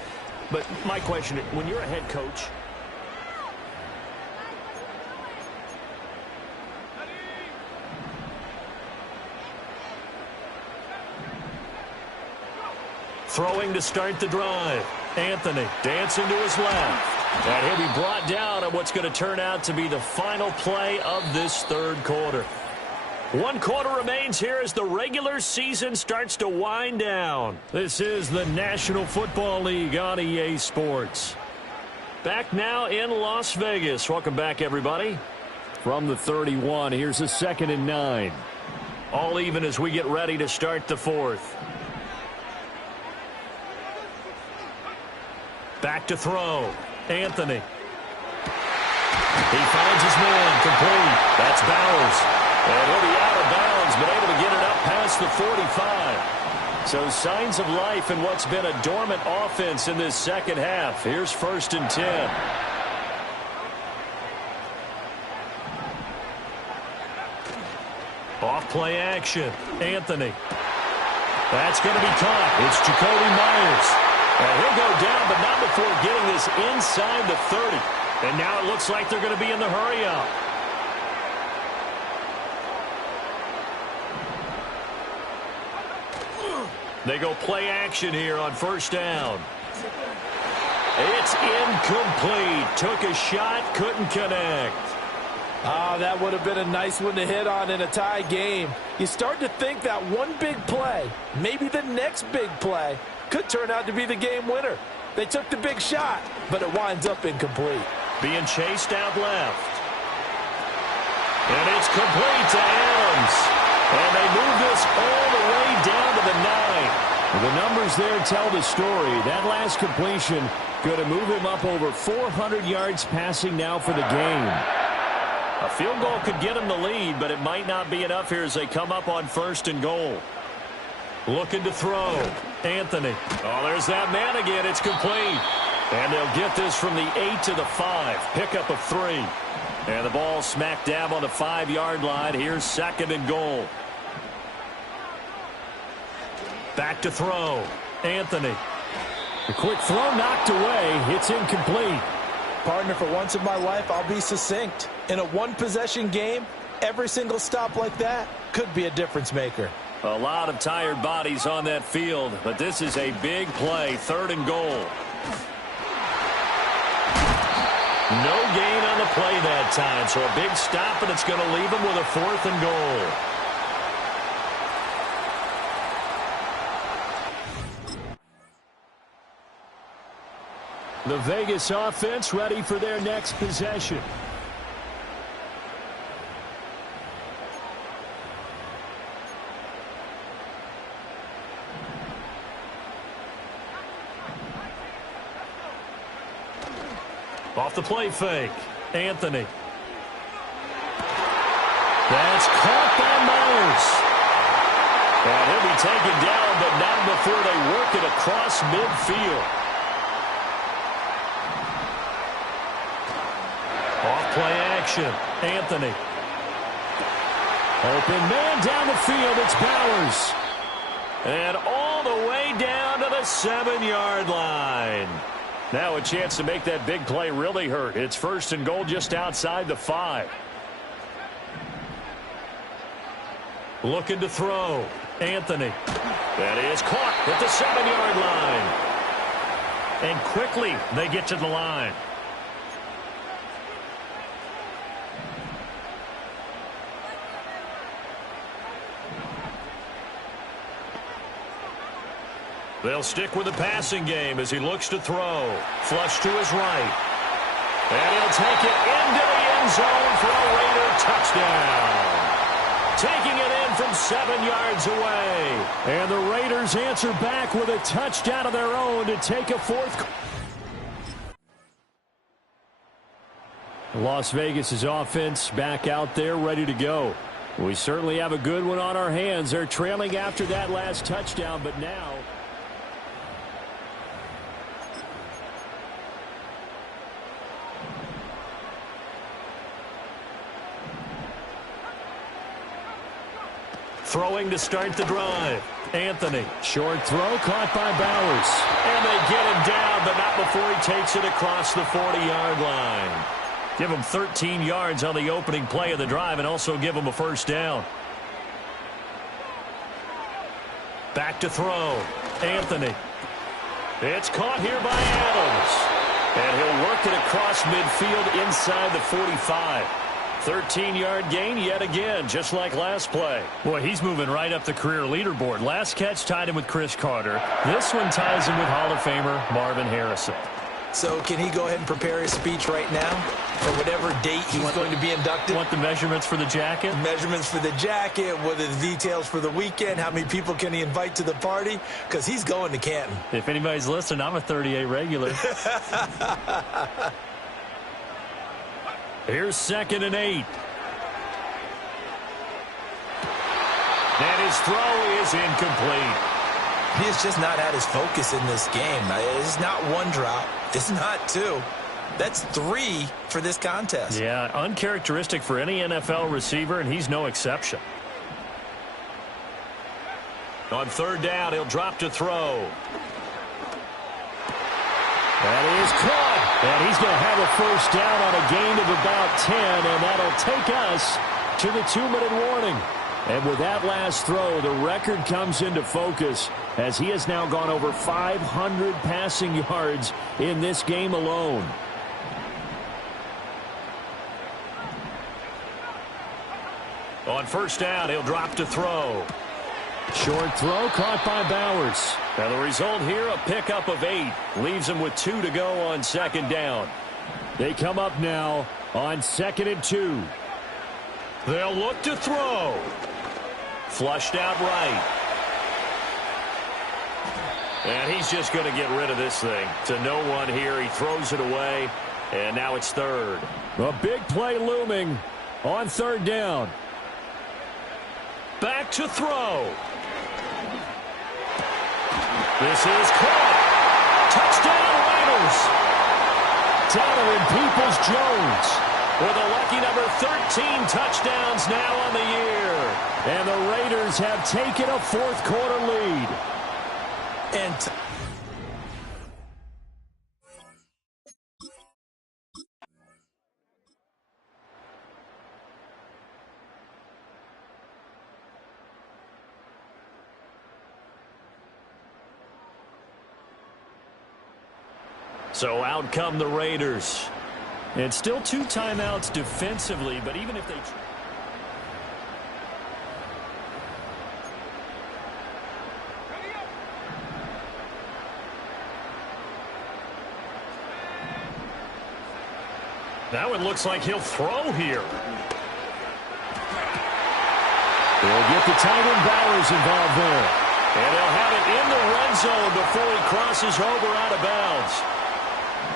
But my question, when you're a head coach, throwing to start the drive. Anthony dancing to his left. And he'll be brought down on what's going to turn out to be the final play of this 3rd quarter. 1 quarter remains here as the regular season starts to wind down. This is the National Football League on EA Sports. Back now in Las Vegas. Welcome back, everybody. From the 31, here's a 2nd and 9. All even as we get ready to start the 4th. Back to throw. Anthony. He finds his man complete. That's Bowers. And he'll be out of bounds, but able to get it up past the 45. So signs of life in what's been a dormant offense in this 2nd half. Here's 1st and 10. Off play action. Anthony. That's going to be caught. It's Jacoby Myers. And he'll go down, but not before getting this inside the 30. And now it looks like they're going to be in the hurry-up. They go play action here on 1st down. It's incomplete. Took a shot, couldn't connect. That would have been a nice one to hit on in a tie game. You start to think that one big play, maybe the next big play, could turn out to be the game winner. They took the big shot, but it winds up incomplete. Being chased out left. And it's complete to Adams. And they move this all the way down to the 9. The numbers there tell the story. That last completion going to move him up over 400 yards passing now for the game. A field goal could get him the lead, but it might not be enough here as they come up on 1st and goal. Looking to throw. Anthony. Oh, there's that man again. It's complete. And they'll get this from the 8 to the 5. Pickup of 3. And the ball smack dab on the 5-yard line. Here's 2nd and goal. Back to throw. Anthony. A quick throw knocked away. It's incomplete. Partner, for once in my life, I'll be succinct. In a one-possession game, every single stop like that could be a difference maker. A lot of tired bodies on that field, but this is a big play, 3rd and goal. No gain on the play that time, so a big stop, and it's going to leave them with a 4th and goal. The Vegas offense ready for their next possession. Off the play fake. Anthony. That's caught by Myers. And he'll be taken down, but not before they work it across midfield. Off-play action. Anthony. Open man down the field. It's Bowers. And all the way down to the 7-yard line. Now a chance to make that big play really hurt. It's 1st and goal just outside the 5. Looking to throw. Anthony. That is caught at the 7-yard line. And quickly they get to the line. They'll stick with the passing game as he looks to throw. Flush to his right. And he'll take it into the end zone for a Raider touchdown. Taking it in from 7 yards away. And the Raiders answer back with a touchdown of their own to take a 4th. Las Vegas' offense back out there ready to go. We certainly have a good one on our hands. They're trailing after that last touchdown, but now... Throwing to start the drive. Anthony. Short throw caught by Bowers. And they get him down, but not before he takes it across the 40-yard line. Give him 13 yards on the opening play of the drive and also give him a 1st down. Back to throw. Anthony. It's caught here by Adams. And he'll work it across midfield inside the 45. 13-yard gain yet again, just like last play. Boy, he's moving right up the career leaderboard. Last catch tied him with Chris Carter. This one ties him with Hall of Famer Marvin Harrison. So can he go ahead and prepare his speech right now for whatever date he's going to be inducted? Want the measurements for the jacket? Measurements for the jacket, what are the details for the weekend, how many people can he invite to the party? Because he's going to Canton. If anybody's listening, I'm a 38 regular. Here's 2nd and 8. And his throw is incomplete. He has just not had his focus in this game. It's not 1 drop. It's not 2. That's 3 for this contest. Yeah, uncharacteristic for any NFL receiver, and he's no exception. On 3rd down, he'll drop to throw. That is caught. And he's going to have a 1st down on a gain of about 10, and that'll take us to the 2-minute warning. And with that last throw, the record comes into focus as he has now gone over 500 passing yards in this game alone. On 1st down, he'll drop to throw. Short throw caught by Bowers. Now the result here, a pickup of 8. Leaves him with 2 to go on 2nd down. They come up now on 2nd and 2. They'll look to throw. Flushed out right. And he's just going to get rid of this thing. To no one here. He throws it away. And now it's 3rd. A big play looming on 3rd down. Back to throw. This is caught. Touchdown Raiders. Donovan Peoples-Jones with a lucky number 13 touchdowns now on the year. And the Raiders have taken a 4th quarter lead. And so out come the Raiders. And still 2 timeouts defensively, but even if they... That one looks like he'll throw here. They'll get the tight end Bowers involved there. And he'll have it in the red zone before he crosses over out of bounds.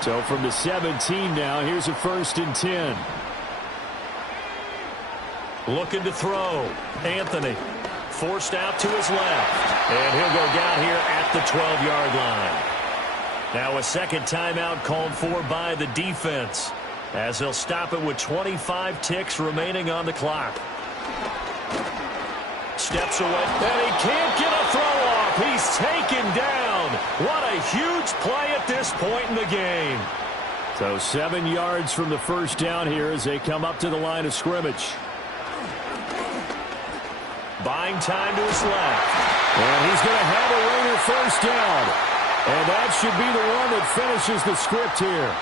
So from the 17 now, here's a 1st and 10. Looking to throw. Anthony forced out to his left. And he'll go down here at the 12-yard line. Now a second timeout called for by the defense, as he'll stop it with 25 ticks remaining on the clock. Steps away, and he can't get a throw off. He's taken down. What a huge play at this point in the game. So 7 yards from the first down here as they come up to the line of scrimmage. Buying time to his left. And he's going to have a Raider first down. And that should be the one that finishes the script here.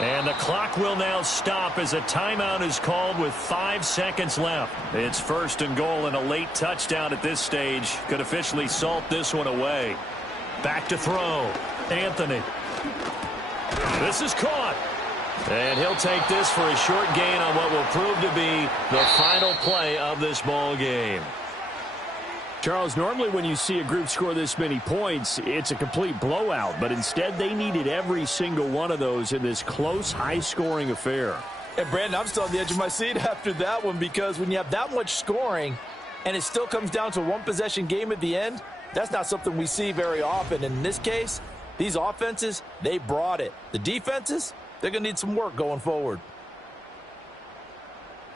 And the clock will now stop as a timeout is called with 5 seconds left. It's 1st and goal, and a late touchdown at this stage could officially salt this one away. Back to throw. Anthony. This is caught. And he'll take this for a short gain on what will prove to be the final play of this ball game. Charles, normally when you see a group score this many points, it's a complete blowout. But instead, they needed every single one of those in this close, high-scoring affair. And, Brandon, I'm still on the edge of my seat after that one, because when you have that much scoring and it still comes down to a one-possession game at the end, that's not something we see very often. And in this case, these offenses, they brought it. The defenses, they're going to need some work going forward.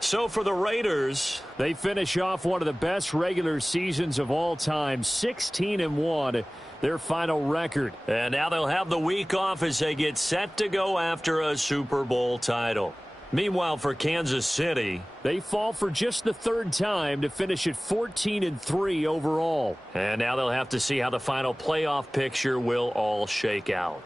So for the Raiders, they finish off one of the best regular seasons of all time, 16-1, their final record. And now they'll have the week off as they get set to go after a Super Bowl title. Meanwhile, for Kansas City, they fall for just the 3rd time to finish at 14-3 overall. And now they'll have to see how the final playoff picture will all shake out.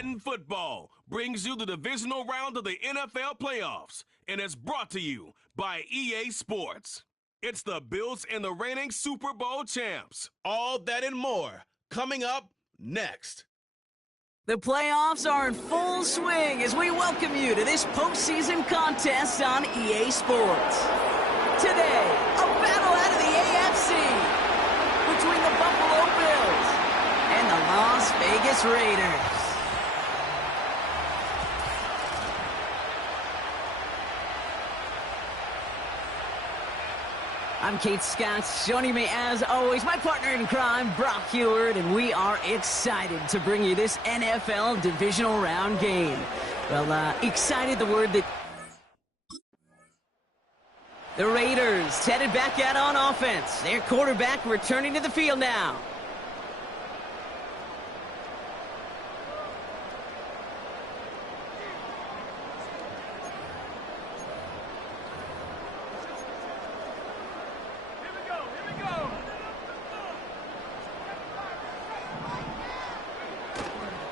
Madden Football brings you the divisional round of the NFL playoffs, and it's brought to you by EA Sports. It's the Bills and the reigning Super Bowl champs. All that and more coming up next. The playoffs are in full swing as we welcome you to this postseason contest on EA Sports. Today, a battle out of the AFC between the Buffalo Bills and the Las Vegas Raiders. I'm Kate Scott. Joining me, as always, my partner in crime, Brock Heward, and we are excited to bring you this NFL divisional round game. Well, excited, the word that... The Raiders headed back out on offense. Their quarterback returning to the field now.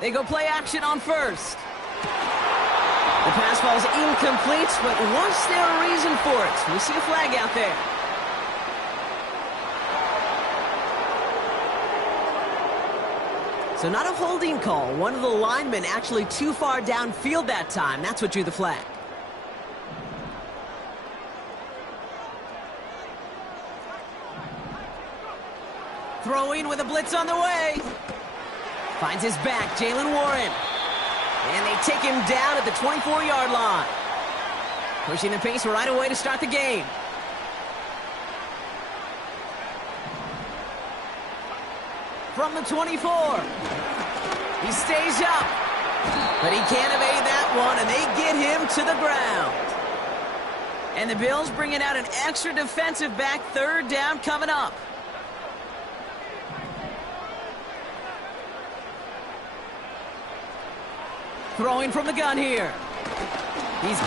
They go play action on first. The pass ball's incomplete, but was there a reason for it? We see a flag out there. So not a holding call. One of the linemen actually too far downfield that time. That's what drew the flag. Throwing with a blitz on the way. Finds his back, Jalen Warren. And they take him down at the 24-yard line. Pushing the pace right away to start the game. From the 24. He stays up. But he can't evade that one, and they get him to the ground. And the Bills bringing out an extra defensive back, third down coming up. Throwing from the gun here. He's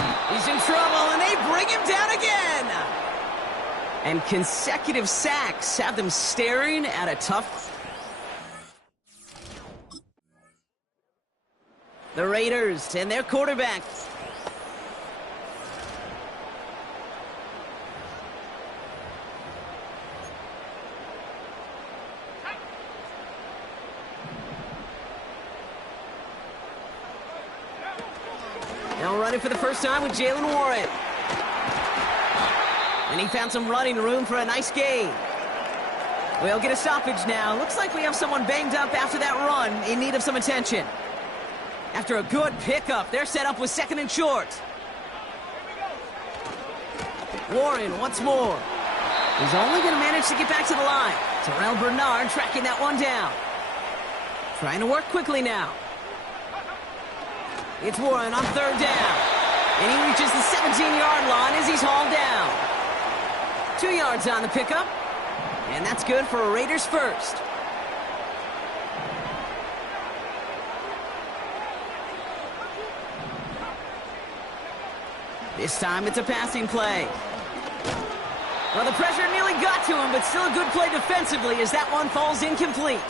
in trouble, and they bring him down again. And consecutive sacks have them staring at a tough... The Raiders and their quarterback. Now running for the first time with Jalen Warren. And he found some running room for a nice gain. We'll get a stoppage now. Looks like we have someone banged up after that run, in need of some attention. After a good pickup, they're set up with second and short. Warren once more. He's only going to manage to get back to the line. Terrell Bernard tracking that one down. Trying to work quickly now. It's Warren on third down. And he reaches the 17-yard line as he's hauled down. 2 yards on the pickup. And that's good for a Raiders first. This time it's a passing play. Well, the pressure nearly got to him, but still a good play defensively as that one falls incomplete.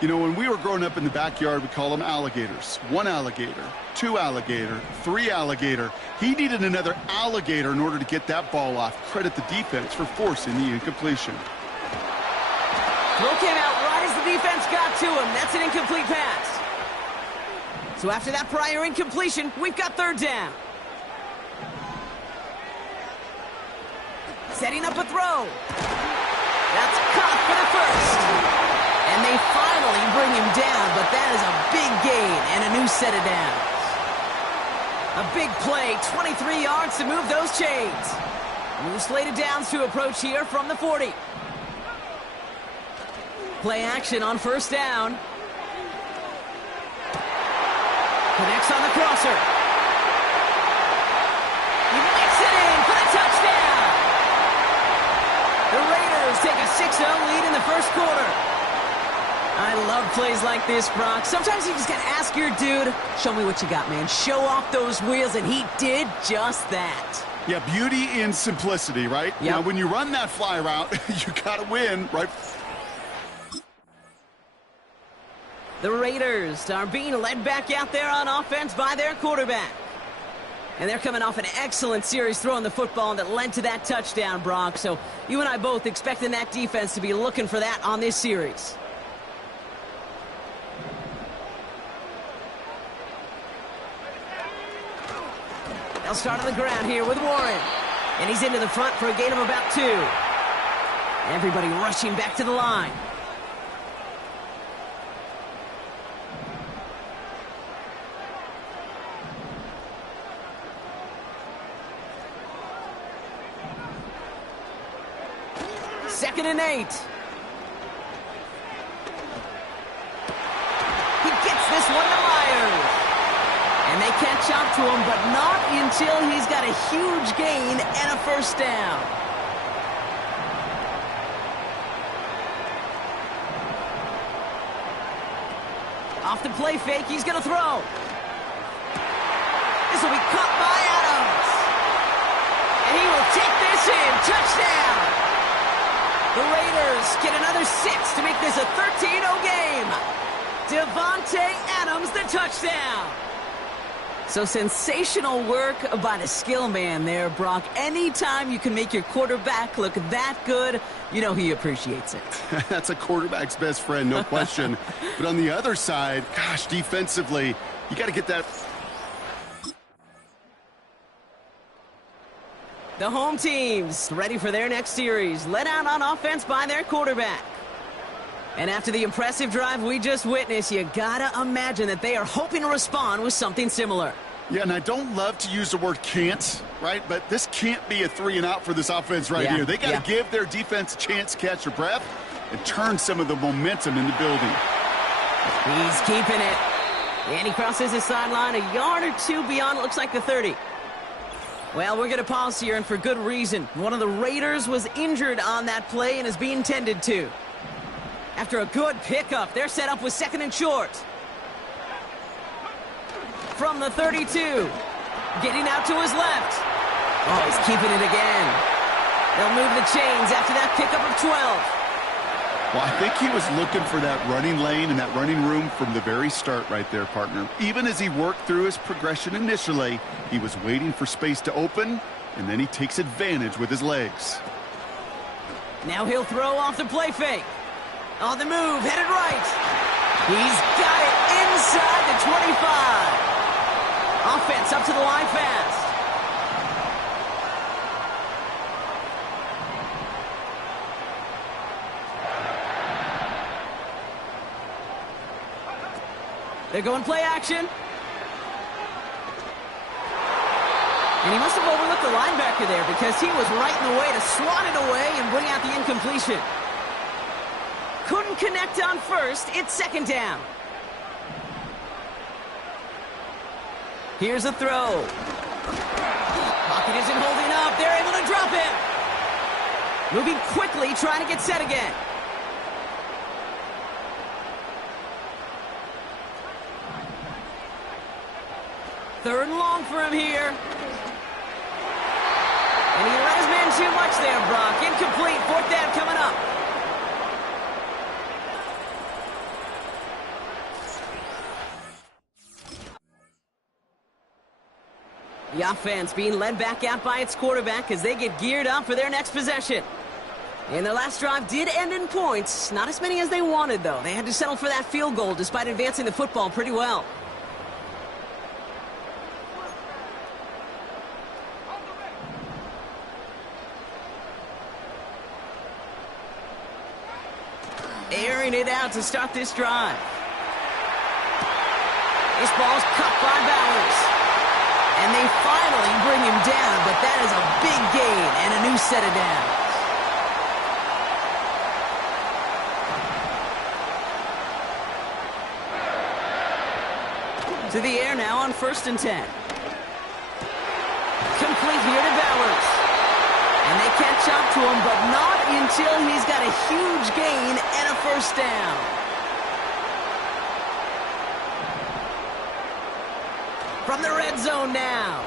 You know, when we were growing up in the backyard, we call them alligators. 1 alligator, 2 alligator, 3 alligator. He needed another alligator in order to get that ball off. Credit the defense for forcing the incompletion. Throw came out right as the defense got to him. That's an incomplete pass. So after that prior incompletion, we've got third down. Setting up a throw. That's caught for the first. And they finally bring him down, but that is a big gain and a new set of downs. A big play, 23 yards to move those chains. New slated downs to approach here from the 40. Play action on first down. Connects on the crosser. He makes it in for the touchdown. The Raiders take a 6-0 lead in the first quarter. I love plays like this, Brock. Sometimes you just got to ask your dude, show me what you got, man. Show off those wheels, and he did just that. Yeah, beauty in simplicity, right? Yep. Now, when you run that fly route, you got to win, right? The Raiders are being led back out there on offense by their quarterback. And they're coming off an excellent series throwing the football that led to that touchdown, Brock. So you and I both expecting that defense to be looking for that on this series. They'll start on the ground here with Warren. And he's into the front for a gain of about 2. Everybody rushing back to the line. Second and 8. He gets this one to Myers. And they catch up to him, but not until he's got a huge gain and a first down. Off the play fake, he's going to throw. This will be caught by Adams. And he will take this in. Touchdown. The Raiders get another 6 to make this a 13-0 game. Devontae Adams, the touchdown. So sensational work by the skill man there, Brock. Anytime you can make your quarterback look that good, you know he appreciates it. That's a quarterback's best friend, no question. But on the other side, gosh, defensively, you got to get that. The home teams ready for their next series, led out on offense by their quarterback. And after the impressive drive we just witnessed, you gotta imagine that they are hoping to respond with something similar. Yeah, and I don't love to use the word can't, right? But this can't be a 3-and-out for this offense right here. They got to give their defense a chance to catch their breath and turn some of the momentum in the building. He's keeping it. And he crosses the sideline a yard or 2 beyond, it looks like the 30. Well, we're going to pause here, and for good reason. One of the Raiders was injured on that play and is being tended to. After a good pickup, they're set up with 2nd and short. From the 32. Getting out to his left. Oh, he's keeping it again. They'll move the chains after that pickup of 12. Well, I think he was looking for that running lane and that running room from the very start right there, partner. Even as he worked through his progression initially, he was waiting for space to open, and then he takes advantage with his legs. Now he'll throw off the play fake. On the move, headed right. He's got it inside the 25. Offense up to the line fast. They're going play action. And he must have overlooked the linebacker there because he was right in the way to swat it away and bring out the incompletion. Couldn't connect on first. It's 2nd down. Here's a throw. Pocket isn't holding up. They're able to drop him. Moving quickly, trying to get set again. Third and long for him here. And he let his man too much there, Brock. Incomplete. 4th down coming up. The offense being led back out by its quarterback as they get geared up for their next possession. And their last drive did end in points. Not as many as they wanted, though. They had to settle for that field goal despite advancing the football pretty well. Airing it out to start this drive. This ball's cut by Bowers. And they finally bring him down, but that is a big gain and a new set of downs. To the air now on 1st and 10. Complete here to Bowers. And they catch up to him, but not until he's got a huge gain and a first down. From the red zone now.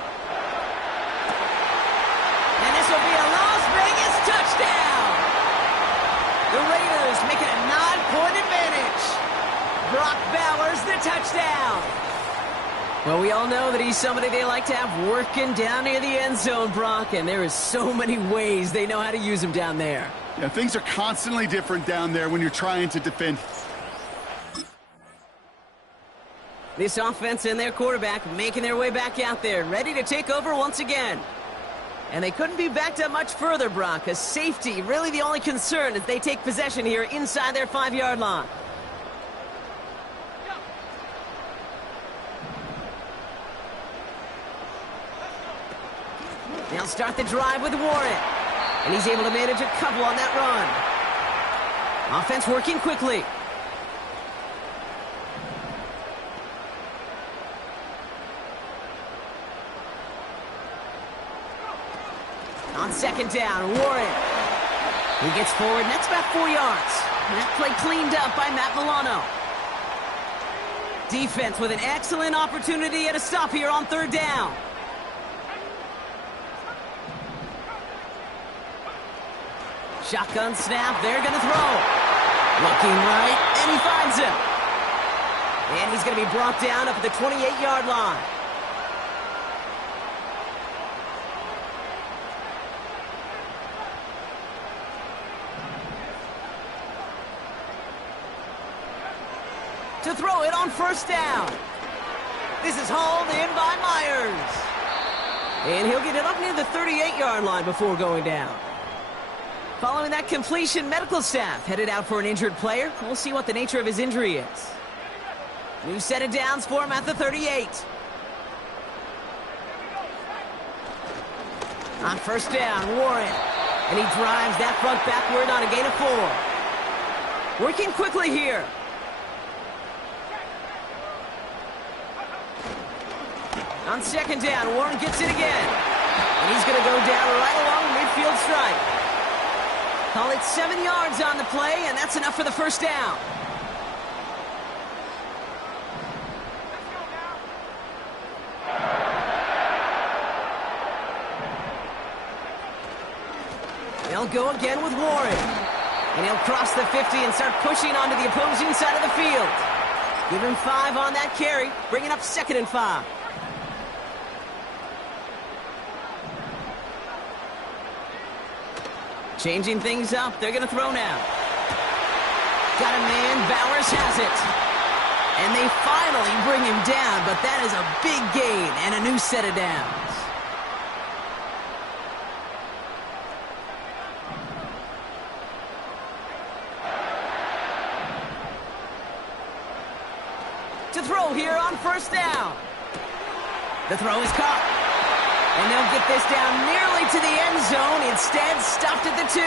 And this will be a Las Vegas touchdown. The Raiders make it a 9-point advantage. Brock Bowers, the touchdown. Well, we all know that he's somebody they like to have working down near the end zone, Brock, and there is so many ways they know how to use him down there. Yeah, things are constantly different down there when you're trying to defend. This offense and their quarterback making their way back out there, ready to take over once again. And they couldn't be backed up much further, Brock, as safety really the only concern as they take possession here inside their 5-yard line. They'll start the drive with Warren. And he's able to manage a couple on that run. Offense working quickly. On second down, Warren. He gets forward, and that's about 4 yards. And that play cleaned up by Matt Milano. Defense with an excellent opportunity at a stop here on third down. Shotgun snap, they're going to throw. Looking right, and he finds him. And he's going to be brought down up at the 28-yard line. To throw it on first down. This is hauled in by Myers. And he'll get it up near the 38-yard line before going down. Following that completion, medical staff headed out for an injured player. We'll see what the nature of his injury is. New set of downs for him at the 38. On first down, Warren. And he drives that front backward on a gain of 4. Working quickly here. On second down, Warren gets it again. And he's going to go down right along the midfield stripe. Call it 7 yards on the play, and that's enough for the first down. They'll go again with Warren. And he'll cross the 50 and start pushing onto the opposing side of the field. Give him 5 on that carry, bringing up 2nd and 5. Changing things up. They're going to throw now. Got a man. Bowers has it. And they finally bring him down, but that is a big gain and a new set of downs. To throw here on first down. The throw is caught. And they'll get this down nearly to the end zone. Instead, stopped at the 2.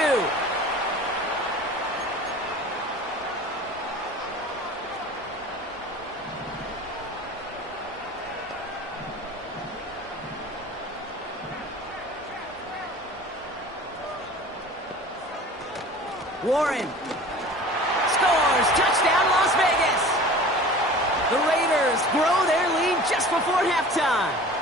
Warren scores. Touchdown, Las Vegas. The Raiders grow their lead just before halftime.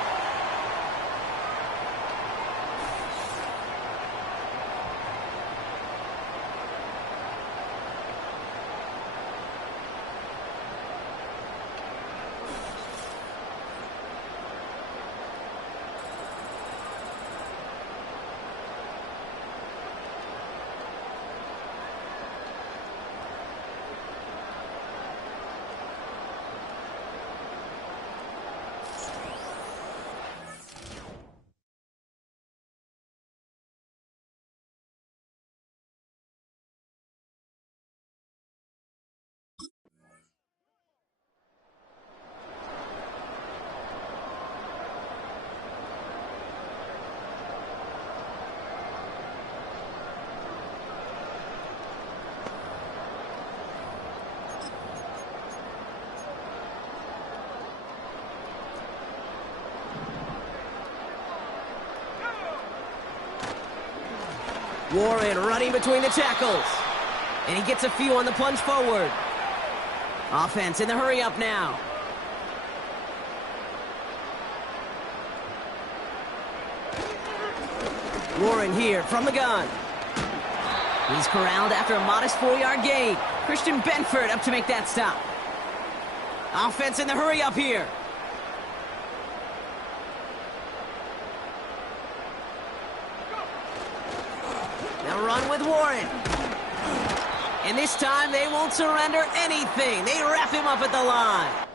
Warren running between the tackles. And he gets a few on the plunge forward. Offense in the hurry up now. Warren here from the gun. He's corralled after a modest 4-yard gain. Christian Benford up to make that stop. Offense in the hurry up here. They'll run with Warren. And this time they won't surrender anything. They wrap him up at the line.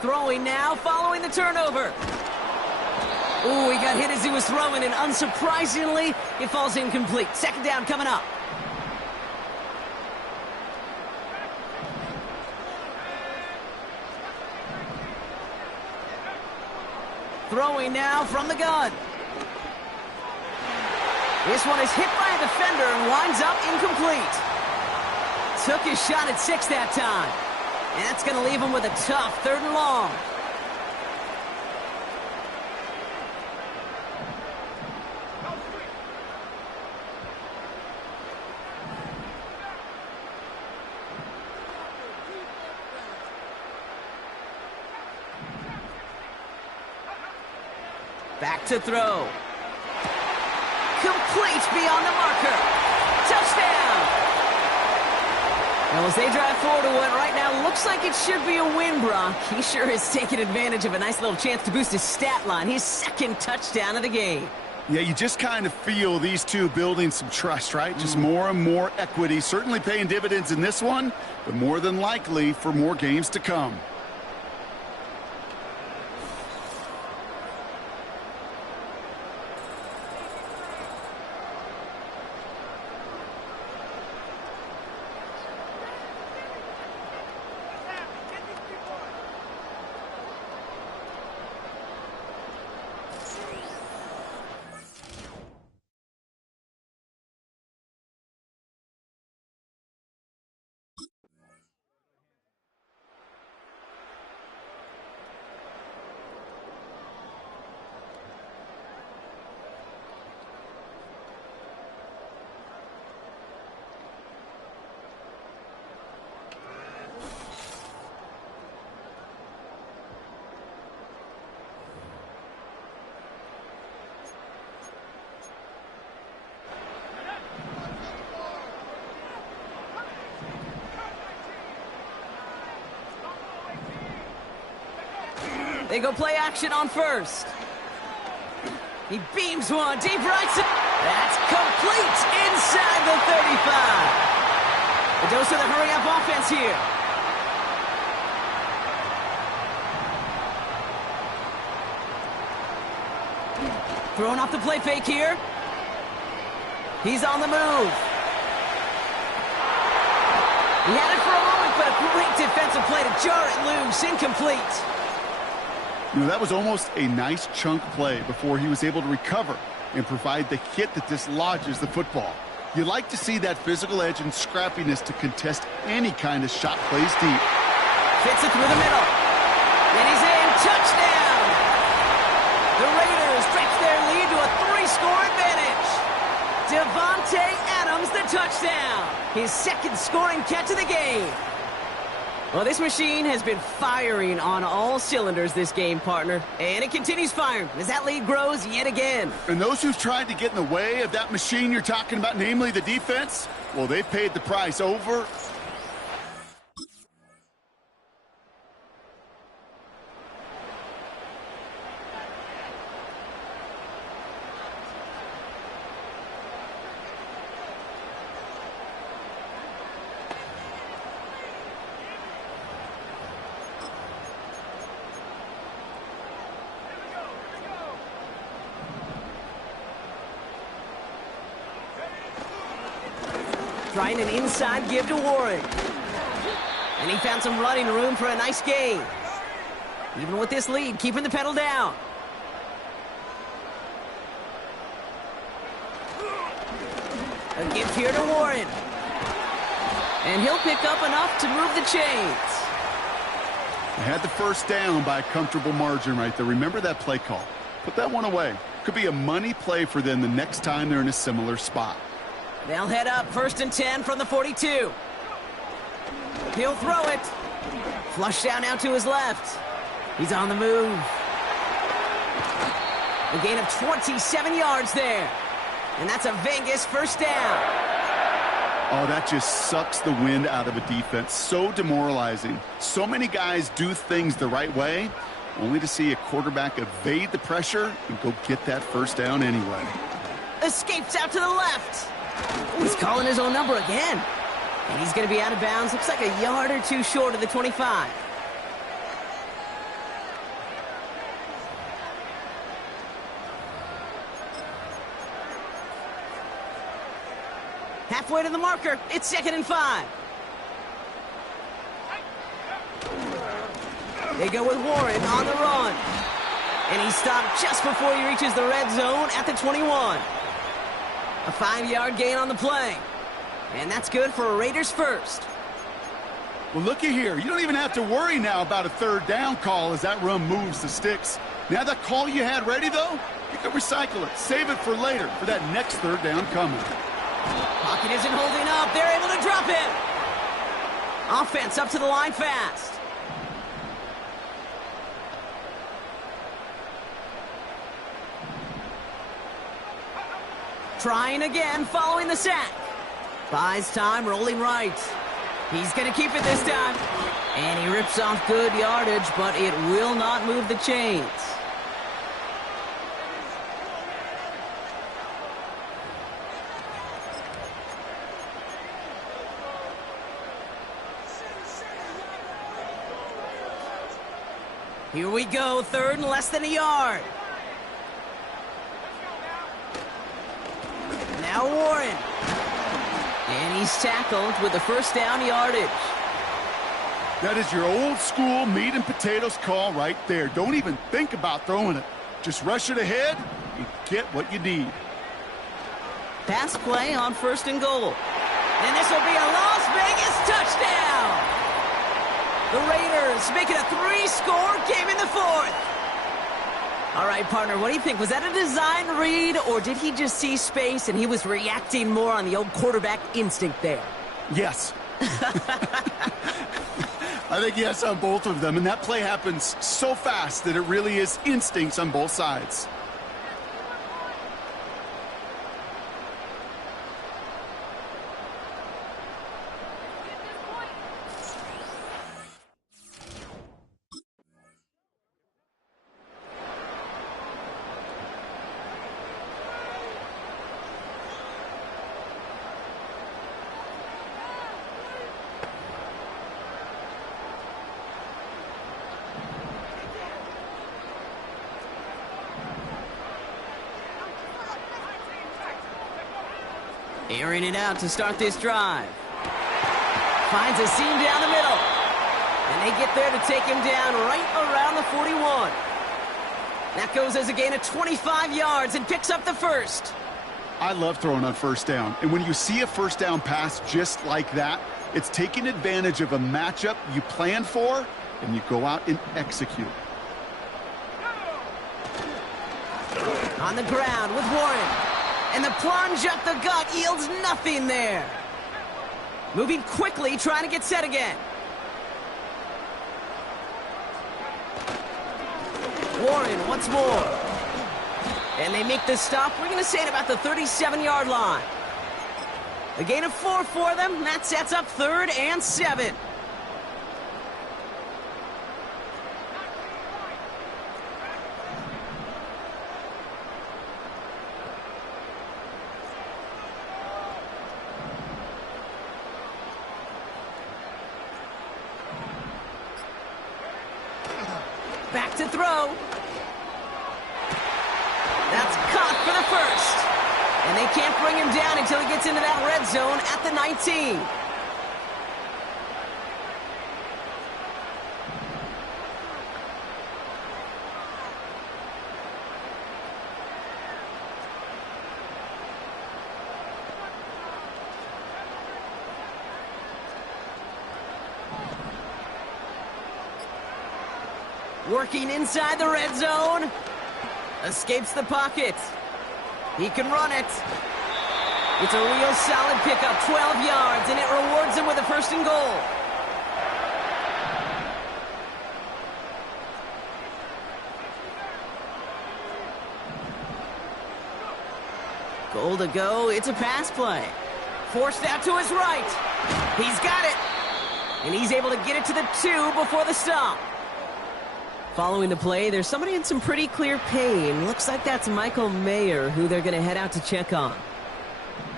Throwing now, following the turnover. Ooh, he got hit as he was throwing, and unsurprisingly, it falls incomplete. Second down coming up. Throwing now from the gun. This one is hit by a defender and winds up incomplete. Took his shot at 6 that time. And that's going to leave him with a tough 3rd and long. Back to throw. Complete beyond the marker. Touchdown! Well, as they drive forward to what right now looks like it should be a win, Brock, he sure has taken advantage of a nice little chance to boost his stat line. His 2nd touchdown of the game. Yeah, you just kind of feel these two building some trust, right? Just more and more equity. Certainly paying dividends in this one, but more than likely for more games to come. They go play action on first. He beams one deep right. That's complete inside the 35. A dose of the hurry-up offense here. Throwing off the play fake here. He's on the move. He had it for a moment, but a great defensive play to jar it loose. Incomplete. You know, that was almost a nice chunk play before he was able to recover and provide the hit that dislodges the football. You like to see that physical edge and scrappiness to contest any kind of shot plays deep. Fits it through the middle. And he's in. Touchdown! The Raiders stretch their lead to a 3-score advantage. Devontae Adams, the touchdown. His 2nd scoring catch of the game. Well, this machine has been firing on all cylinders this game, partner. And it continues firing as that lead grows yet again. And those who've tried to get in the way of that machine you're talking about, namely the defense, well, they've paid the price over. Trying an inside give to Warren. And he found some running room for a nice gain. Even with this lead, keeping the pedal down. A give here to Warren. And he'll pick up enough to move the chains. They had the first down by a comfortable margin right there. Remember that play call. Put that one away. Could be a money play for them the next time they're in a similar spot. They'll head up 1st and 10 from the 42. He'll throw it. Flush down now to his left. He's on the move. A gain of 27 yards there. And that's a Vegas first down. Oh, that just sucks the wind out of a defense. So demoralizing. So many guys do things the right way, only to see a quarterback evade the pressure and go get that first down anyway. Escapes out to the left. He's calling his own number again. And he's going to be out of bounds. Looks like a yard or two short of the 25. Halfway to the marker. It's 2nd and 5. They go with Warren on the run. And he stopped just before he reaches the red zone at the 21. A 5-yard gain on the play. And that's good for a Raiders first. Well, looky here. You don't even have to worry now about a third down call as that run moves the sticks. Now that call you had ready, though, you can recycle it. Save it for later for that next third down coming. Pocket isn't holding up. They're able to drop him. Offense up to the line fast. Trying again following the sack. Buys time, rolling right. He's going to keep it this time. And he rips off good yardage, but it will not move the chains. Here we go, 3rd and less than a yard. Now Warren. And he's tackled with the first down yardage. That is your old school meat and potatoes call right there. Don't even think about throwing it. Just rush it ahead and get what you need. Pass play on 1st and goal. And this will be a Las Vegas touchdown. The Raiders make it a 3-score game in the 4th. All right, partner, what do you think? Was that a design read, or did he just see space and he was reacting more on the old quarterback instinct there? Yes. I think yes on both of them, and that play happens so fast that it really is instincts on both sides. Airing it out to start this drive. Finds a seam down the middle. And they get there to take him down right around the 41. That goes as a gain of 25 yards and picks up the first. I love throwing on first down. And when you see a first down pass just like that, it's taking advantage of a matchup you planned for, and you go out and execute. On the ground with Warren. And the plunge up the gut yields nothing there. Moving quickly, trying to get set again. Warren once more. And they make the stop. We're going to say at about the 37-yard line. A gain of 4 for them. That sets up 3rd and 7. Back to throw. That's caught for the first. And they can't bring him down until he gets into that red zone at the 19. Working inside the red zone. Escapes the pocket. He can run it. It's a real solid pickup, 12 yards, and it rewards him with a 1st and goal. Goal to go. It's a pass play. Forced out to his right. He's got it. And he's able to get it to the 2 before the stop. Following the play, there's somebody in some pretty clear pain. Looks like that's Michael Mayer, who they're going to head out to check on.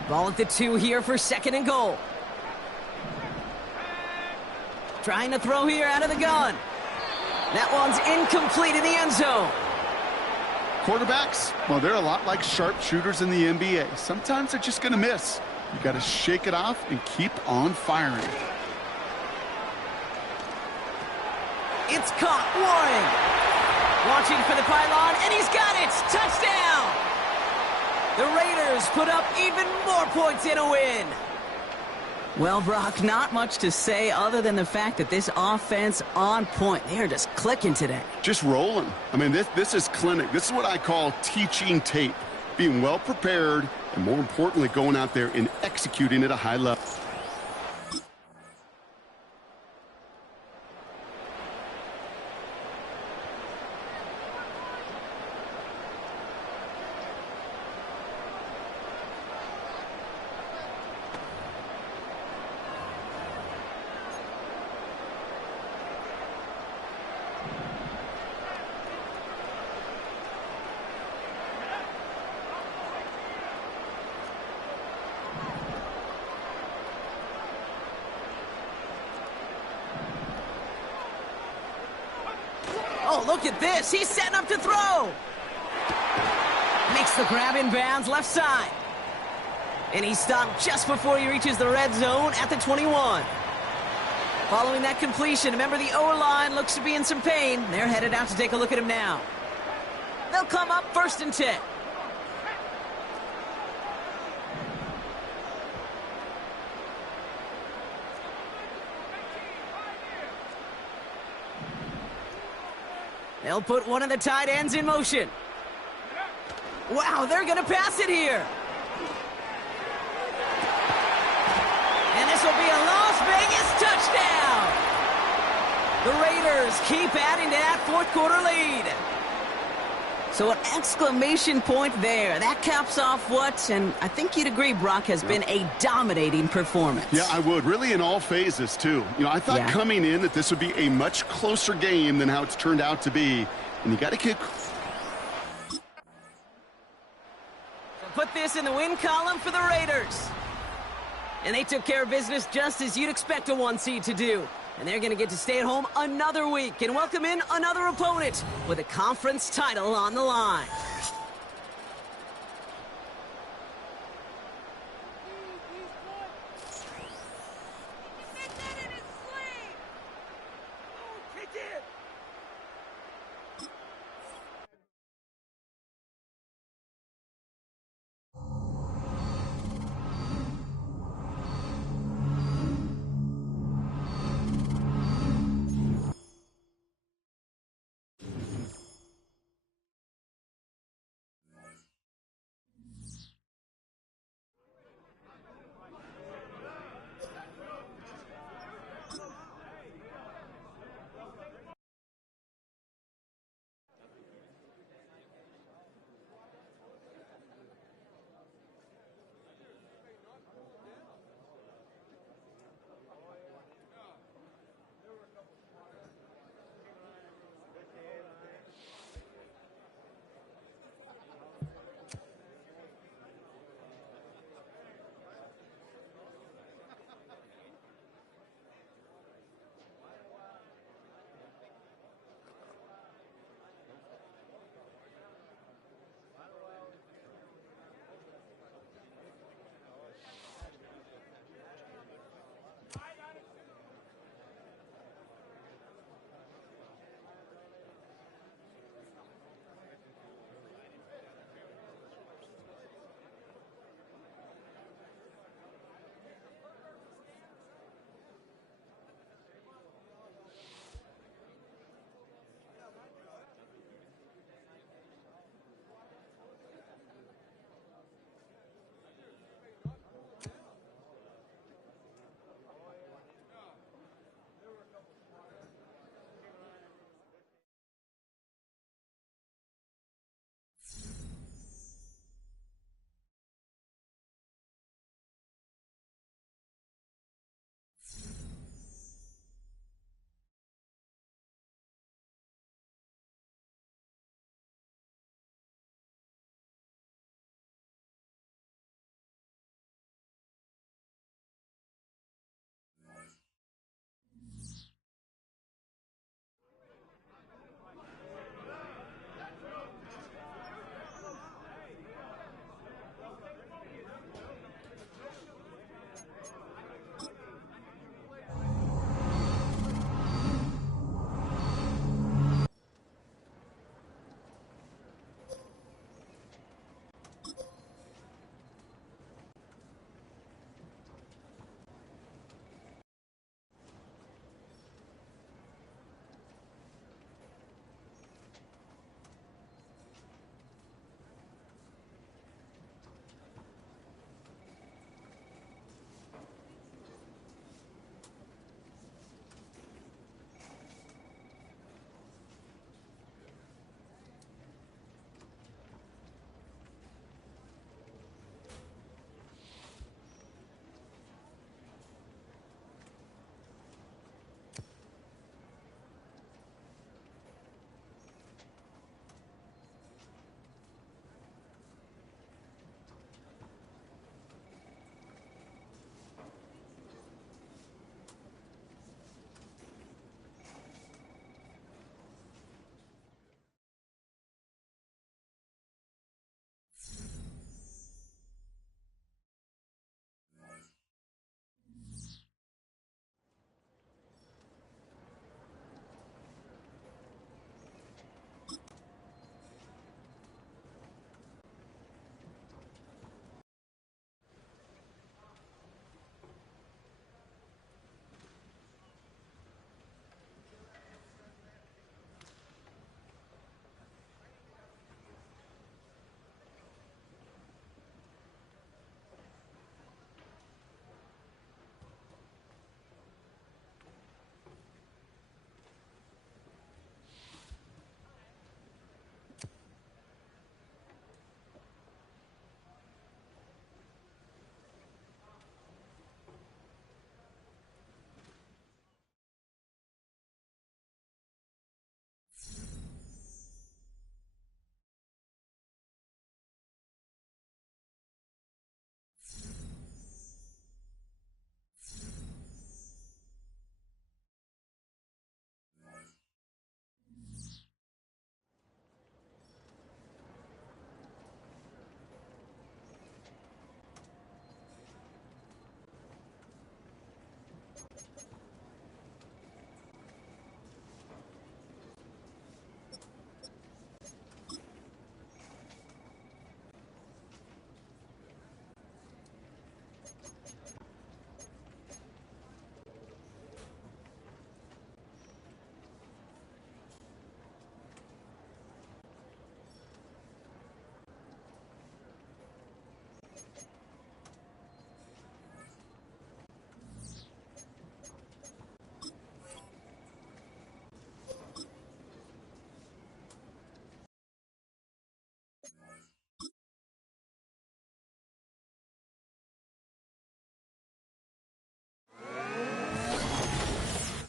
Ball at the 2 here for 2nd and goal. Trying to throw here out of the gun. That one's incomplete in the end zone. Quarterbacks, well, they're a lot like sharpshooters in the NBA. Sometimes they're just going to miss. You got to shake it off and keep on firing. It's caught. Warren. Launching for the pylon, and he's got it. Touchdown. The Raiders put up even more points in a win. Well, Brock, not much to say other than the fact that this offense on point. They are just clicking today. Just rolling. I mean, this is clinic. This is what I call teaching tape. Being well prepared, and more importantly, going out there and executing at a high level. Oh, look at this. He's setting up to throw. Makes the grab in bounds left side. And he's stopped just before he reaches the red zone at the 21. Following that completion, remember the O-line looks to be in some pain. They're headed out to take a look at him now. They'll come up 1st and 10. They'll put one of the tight ends in motion. Wow, they're going to pass it here. And this will be a Las Vegas touchdown. The Raiders keep adding to that 4th quarter lead. So an exclamation point there. That caps off what, and I think you'd agree, Brock, has been a dominating performance. Yeah, I would. Really in all phases, too. You know, I thought coming in that this would be a much closer game than how it's turned out to be. And you got to kick. So put this in the win column for the Raiders. And they took care of business just as you'd expect a 1 seed to do. And they're going to get to stay at home another week and welcome in another opponent with a conference title on the line.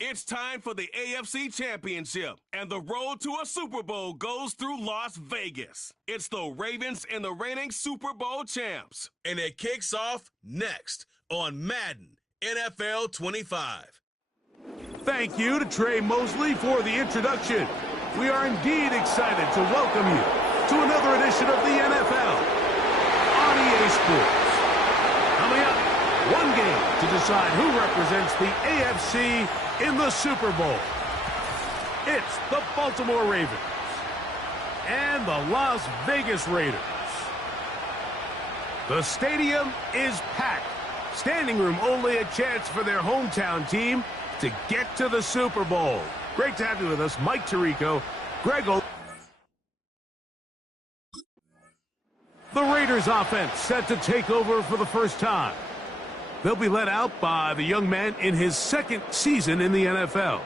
It's time for the AFC Championship, and the road to a Super Bowl goes through Las Vegas. It's the Ravens and the reigning Super Bowl champs, and it kicks off next on Madden NFL 25. Thank you to Trey Mosley for the introduction. We are indeed excited to welcome you to another edition of the NFL on EA Sports. Coming up, one game to decide who represents the AFC in the Super Bowl. It's the Baltimore Ravens and the Las Vegas Raiders. The stadium is packed. Standing room only a chance for their hometown team to get to the Super Bowl. Great to have you with us, Mike Tirico, Greg. The Raiders offense set to take over for the first time. They'll be led out by the young man in his second season in the NFL.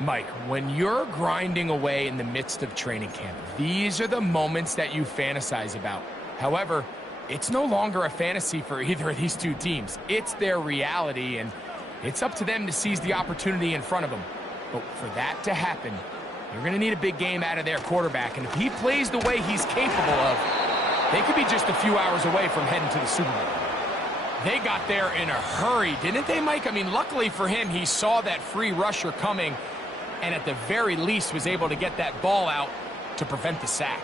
Mike, when you're grinding away in the midst of training camp, these are the moments that you fantasize about. However, it's no longer a fantasy for either of these two teams. It's their reality, and it's up to them to seize the opportunity in front of them. But for that to happen, you're going to need a big game out of their quarterback, and if he plays the way he's capable of, they could be just a few hours away from heading to the Super Bowl. They got there in a hurry, didn't they, Mike? I mean, luckily for him, he saw that free rusher coming, and at the very least was able to get that ball out to prevent the sack.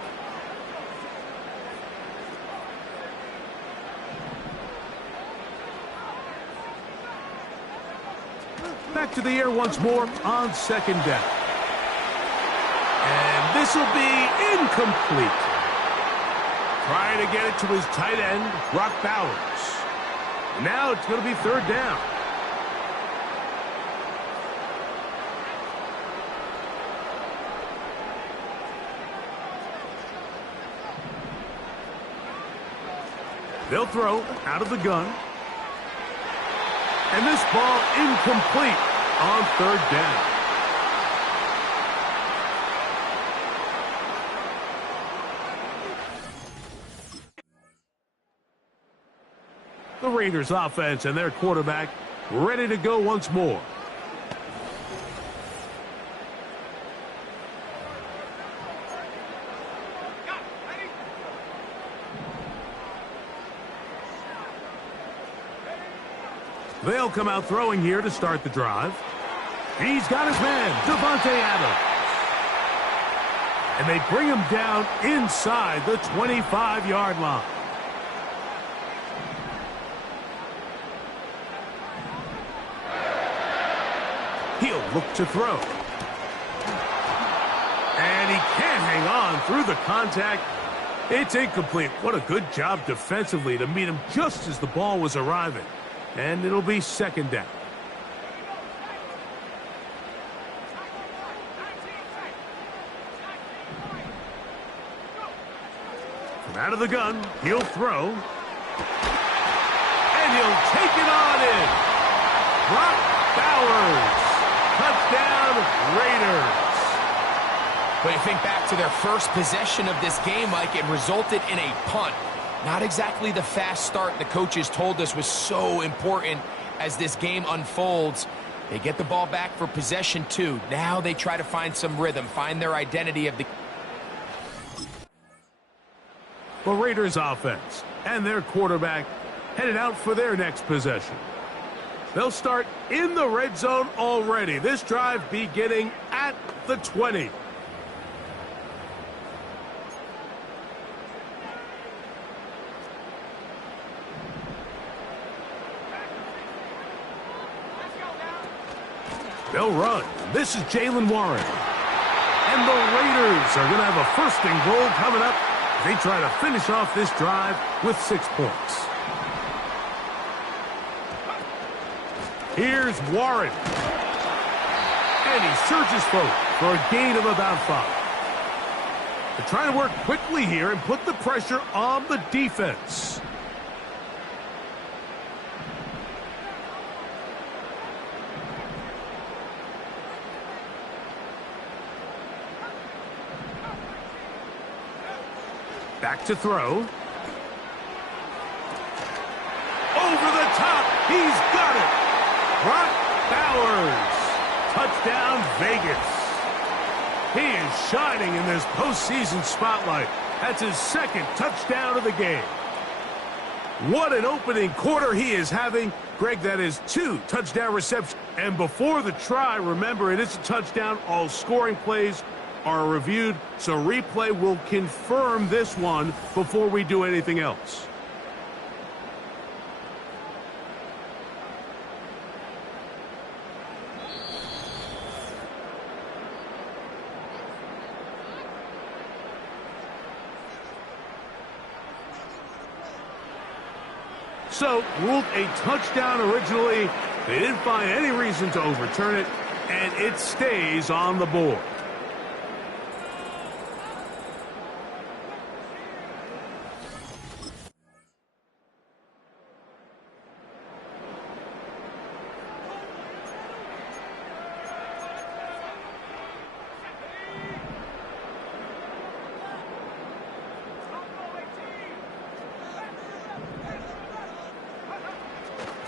Back to the air once more on second down. And this will be incomplete. Trying to get it to his tight end, Brock Bowers. Now it's going to be third down. They'll throw out of the gun. And this ball incomplete on third down. The Raiders offense and their quarterback ready to go once more. They'll come out throwing here to start the drive. He's got his man, Devontae Adams. And they bring him down inside the 25-yard line. He'll look to throw. And he can't hang on through the contact. It's incomplete. What a good job defensively to meet him just as the ball was arriving. And it'll be second down. From out of the gun, he'll throw. And he'll take it on in. Brock Bowers. Touchdown, Raiders. When you think back to their first possession of this game, Mike, it resulted in a punt. Not exactly the fast start the coaches told us was so important as this game unfolds. They get the ball back for possession two. Now they try to find some rhythm, find their identity of the... The Raiders offense and their quarterback headed out for their next possession. They'll start in the red zone already. This drive beginning at the 20. They'll run. This is Jaylen Warren. And the Raiders are going to have a first and goal coming up. They try to finish off this drive with 6 points. Here's Warren. And he surges forward for a gain of about 5. They're trying to work quickly here and put the pressure on the defense. Back to throw. Over the top. He's got it. Brock Bowers. Touchdown, Vegas. He is shining in this postseason spotlight. That's his second touchdown of the game. What an opening quarter he is having. Greg, that is 2 touchdown receptions. And before the try, remember, it is a touchdown. All scoring plays are reviewed, so replay will confirm this one before we do anything else. So, ruled a touchdown originally. They didn't find any reason to overturn it, and it stays on the board.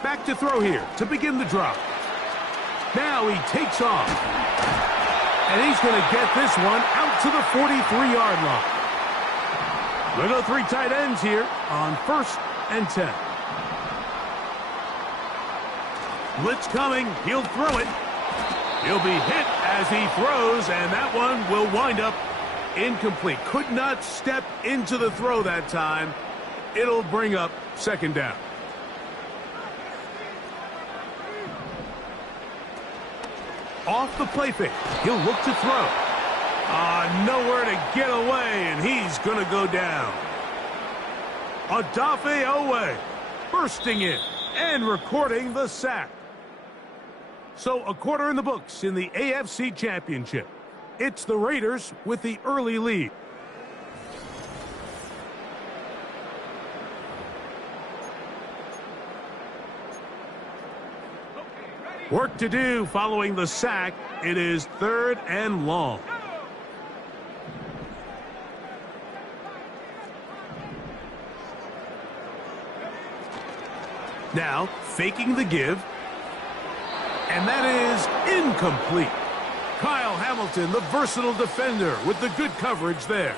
Back to throw here to begin the drop. Now he takes off. And he's going to get this one out to the 43-yard line. We'll go 3 tight ends here on 1st and 10. Blitz coming. He'll throw it. He'll be hit as he throws, and that one will wind up incomplete. Could not step into the throw that time. It'll bring up 2nd down. Off the play fake. He'll look to throw. Nowhere to get away, and he's going to go down. Odafe Owe bursting in and recording the sack. So a quarter in the books in the AFC Championship. It's the Raiders with the early lead. Work to do following the sack. It is 3rd and long. Now, faking the give. And that is incomplete. Kyle Hamilton, the versatile defender, with the good coverage there.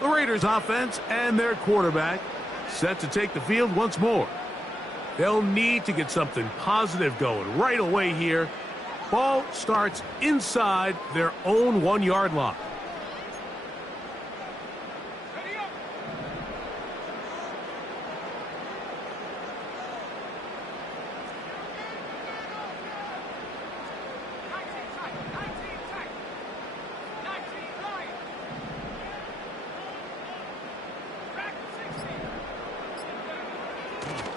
The Raiders offense and their quarterback set to take the field once more. They'll need to get something positive going right away here. Ball starts inside their own 1-yard line.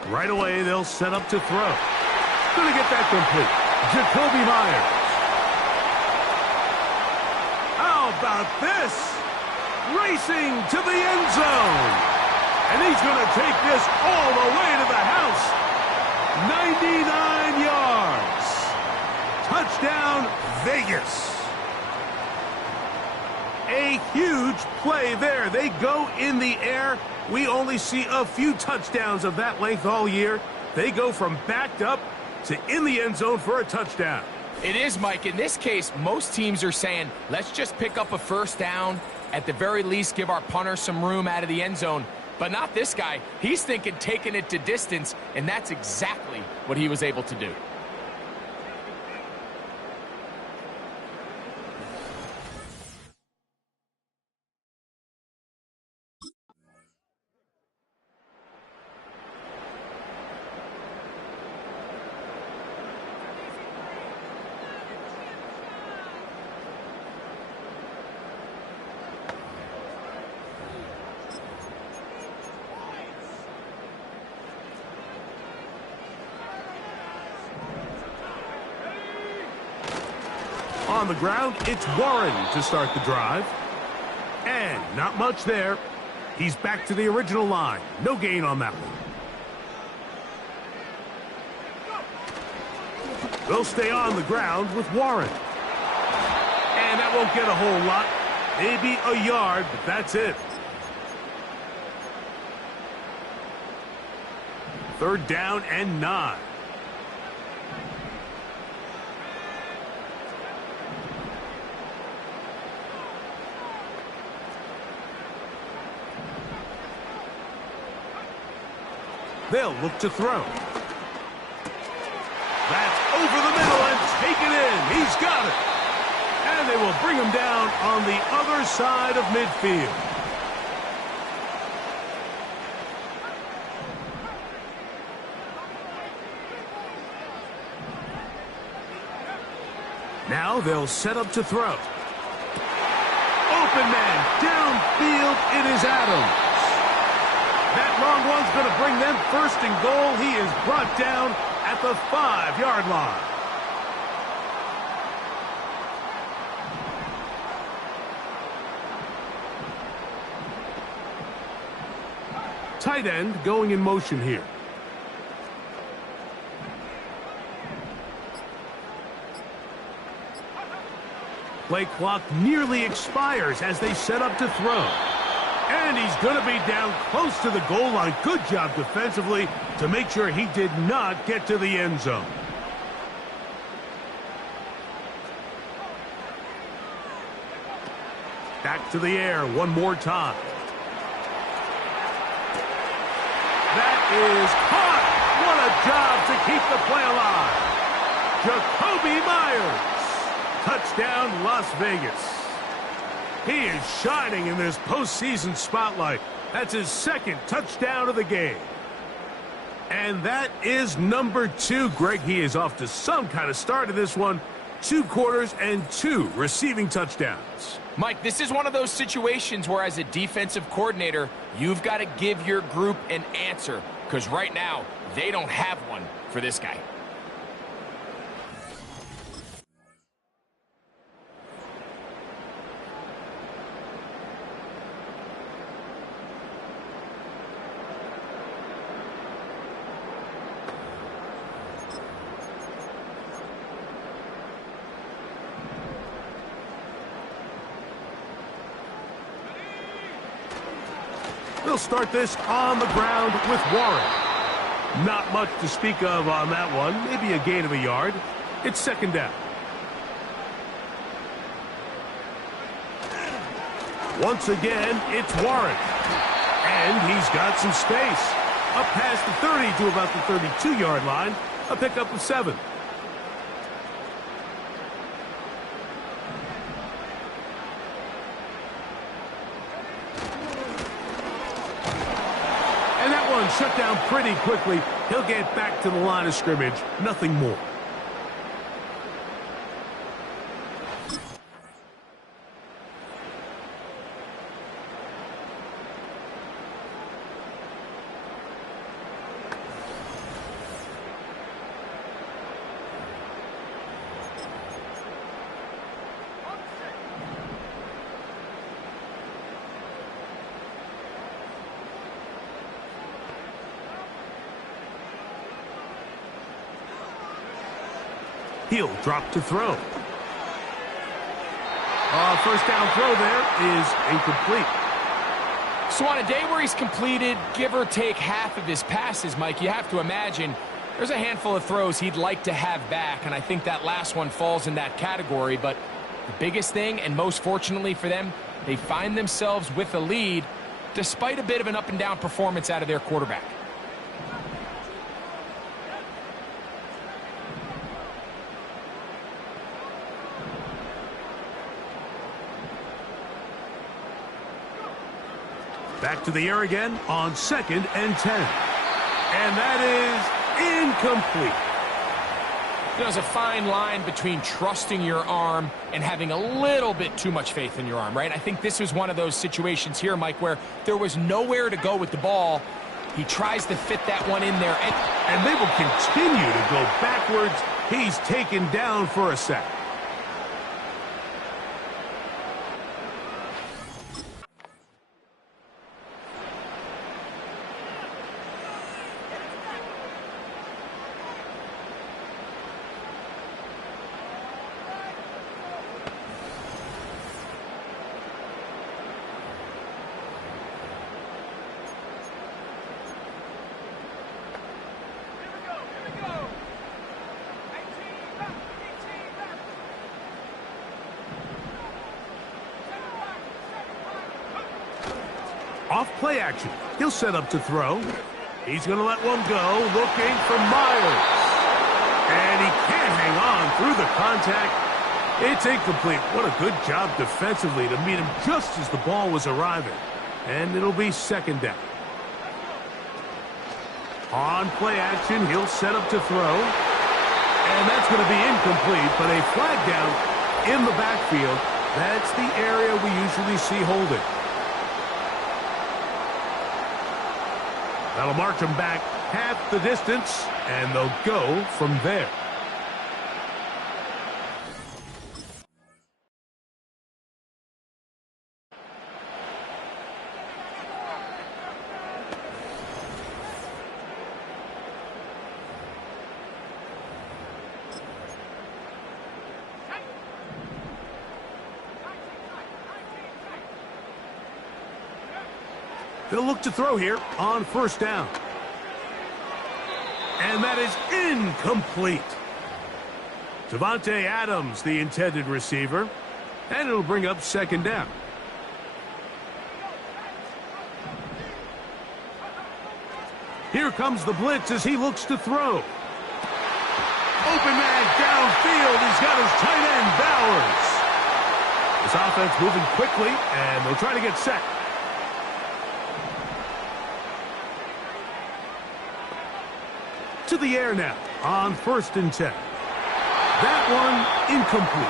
Right away, they'll set up to throw. Going to get that complete. Jacoby Myers. How about this? Racing to the end zone. And he's going to take this all the way to the house. 99 yards. Touchdown, Vegas. A huge play there. They go in the air. We only see a few touchdowns of that length all year. They go from backed up to in the end zone for a touchdown. It is, Mike. In this case, most teams are saying, let's just pick up a 1st down. At the very least, give our punter some room out of the end zone. But not this guy. He's thinking taking it to distance, and that's exactly what he was able to do. On the ground, it's Warren to start the drive. And not much there. He's back to the original line. No gain on that one. They'll stay on the ground with Warren. And that won't get a whole lot. Maybe a yard, but that's it. 3rd down and 9. They'll look to throw. That's over the middle and taken in. He's got it. And they will bring him down on the other side of midfield. Now they'll set up to throw. Open man, downfield, it is Adams. That long one's going to bring them first and goal. He is brought down at the 5-yard line. Tight end going in motion here. Play clock nearly expires as they set up to throw. And he's going to be down close to the goal line. Good job defensively to make sure he did not get to the end zone. Back to the air one more time. That is caught. What a job to keep the play alive. Jacoby Myers. Touchdown, Las Vegas. He is shining in this postseason spotlight. That's his second touchdown of the game. And that is number 2. Greg, he is off to some kind of start in this one. 2 quarters and 2 receiving touchdowns. Mike, this is one of those situations where as a defensive coordinator, you've got to give your group an answer. Because right now, they don't have one for this guy. They'll start this on the ground with Warren. Not much to speak of on that one. Maybe a gain of a yard. It's second down. Once again, it's Warren. And he's got some space. Up past the 30 to about the 32-yard line. A pickup of 7. Shut down pretty quickly. He'll get back to the line of scrimmage. Nothing more. He'll drop to throw. First down throw there is incomplete. So on a day where he's completed, give or take half of his passes, Mike, you have to imagine there's a handful of throws he'd like to have back, and I think that last one falls in that category. But the biggest thing, and most fortunately for them, they find themselves with a lead despite a bit of an up-and-down performance out of their quarterback. Back to the air again on second and 10. And that is incomplete. There's a fine line between trusting your arm and having a little bit too much faith in your arm, right? I think this was one of those situations here, Mike, where there was nowhere to go with the ball. He tries to fit that one in there. And they will continue to go backwards. He's taken down for a sack. Off play action. He'll set up to throw. He's going to let one go, looking for Myers. And he can't hang on through the contact. It's incomplete. What a good job defensively to meet him just as the ball was arriving. And it'll be second down. On play action, he'll set up to throw. And that's going to be incomplete, but a flag down in the backfield. That's the area we usually see holding. That'll march them back half the distance, and they'll go from there. They'll look to throw here on first down. And that is incomplete. Davante Adams, the intended receiver. And it'll bring up second down. Here comes the blitz as he looks to throw. Open man downfield. He's got his tight end, Bowers. This offense moving quickly, and they'll try to get set. To the air now on 1st and 10. That one incomplete.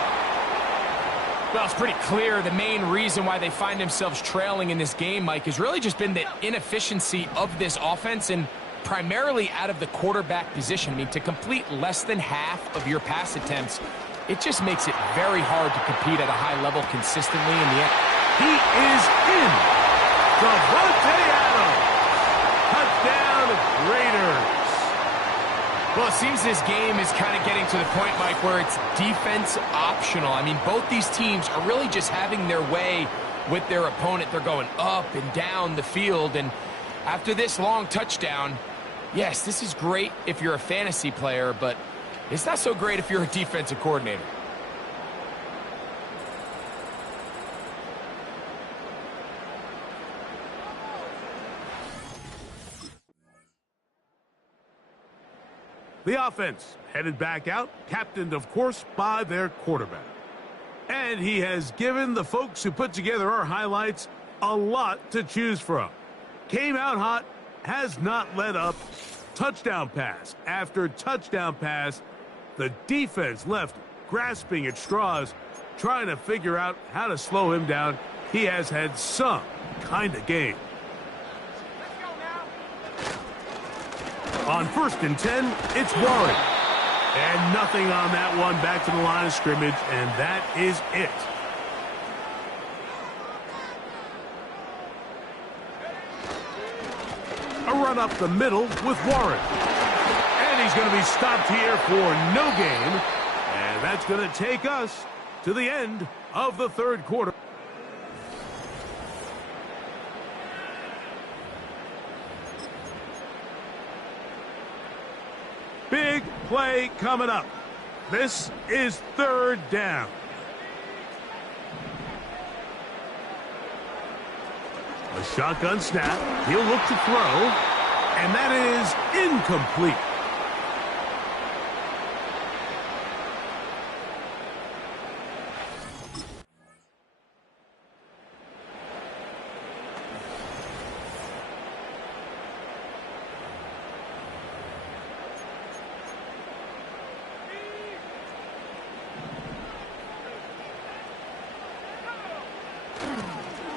Well, it's pretty clear the main reason why they find themselves trailing in this game, Mike, has really just been the inefficiency of this offense and primarily out of the quarterback position. I mean, to complete less than half of your pass attempts, it just makes it very hard to compete at a high level consistently in the end. He is in. Davante Adams. Touchdown, Raiders. Well, it seems this game is kind of getting to the point, Mike, where it's defense optional. I mean, both these teams are really just having their way with their opponent. They're going up and down the field, and after this long touchdown, yes, this is great if you're a fantasy player, but it's not so great if you're a defensive coordinator. The offense headed back out, captained, of course, by their quarterback. And he has given the folks who put together our highlights a lot to choose from. Came out hot, has not let up. Touchdown pass after touchdown pass. The defense left grasping at straws, trying to figure out how to slow him down. He has had some kind of game. On 1st and 10, it's Warren. And nothing on that one, back to the line of scrimmage, and that is it. A run up the middle with Warren. And he's going to be stopped here for no gain. And that's going to take us to the end of the third quarter. Big play coming up. This is 3rd down. A shotgun snap. He'll look to throw. And that is incomplete.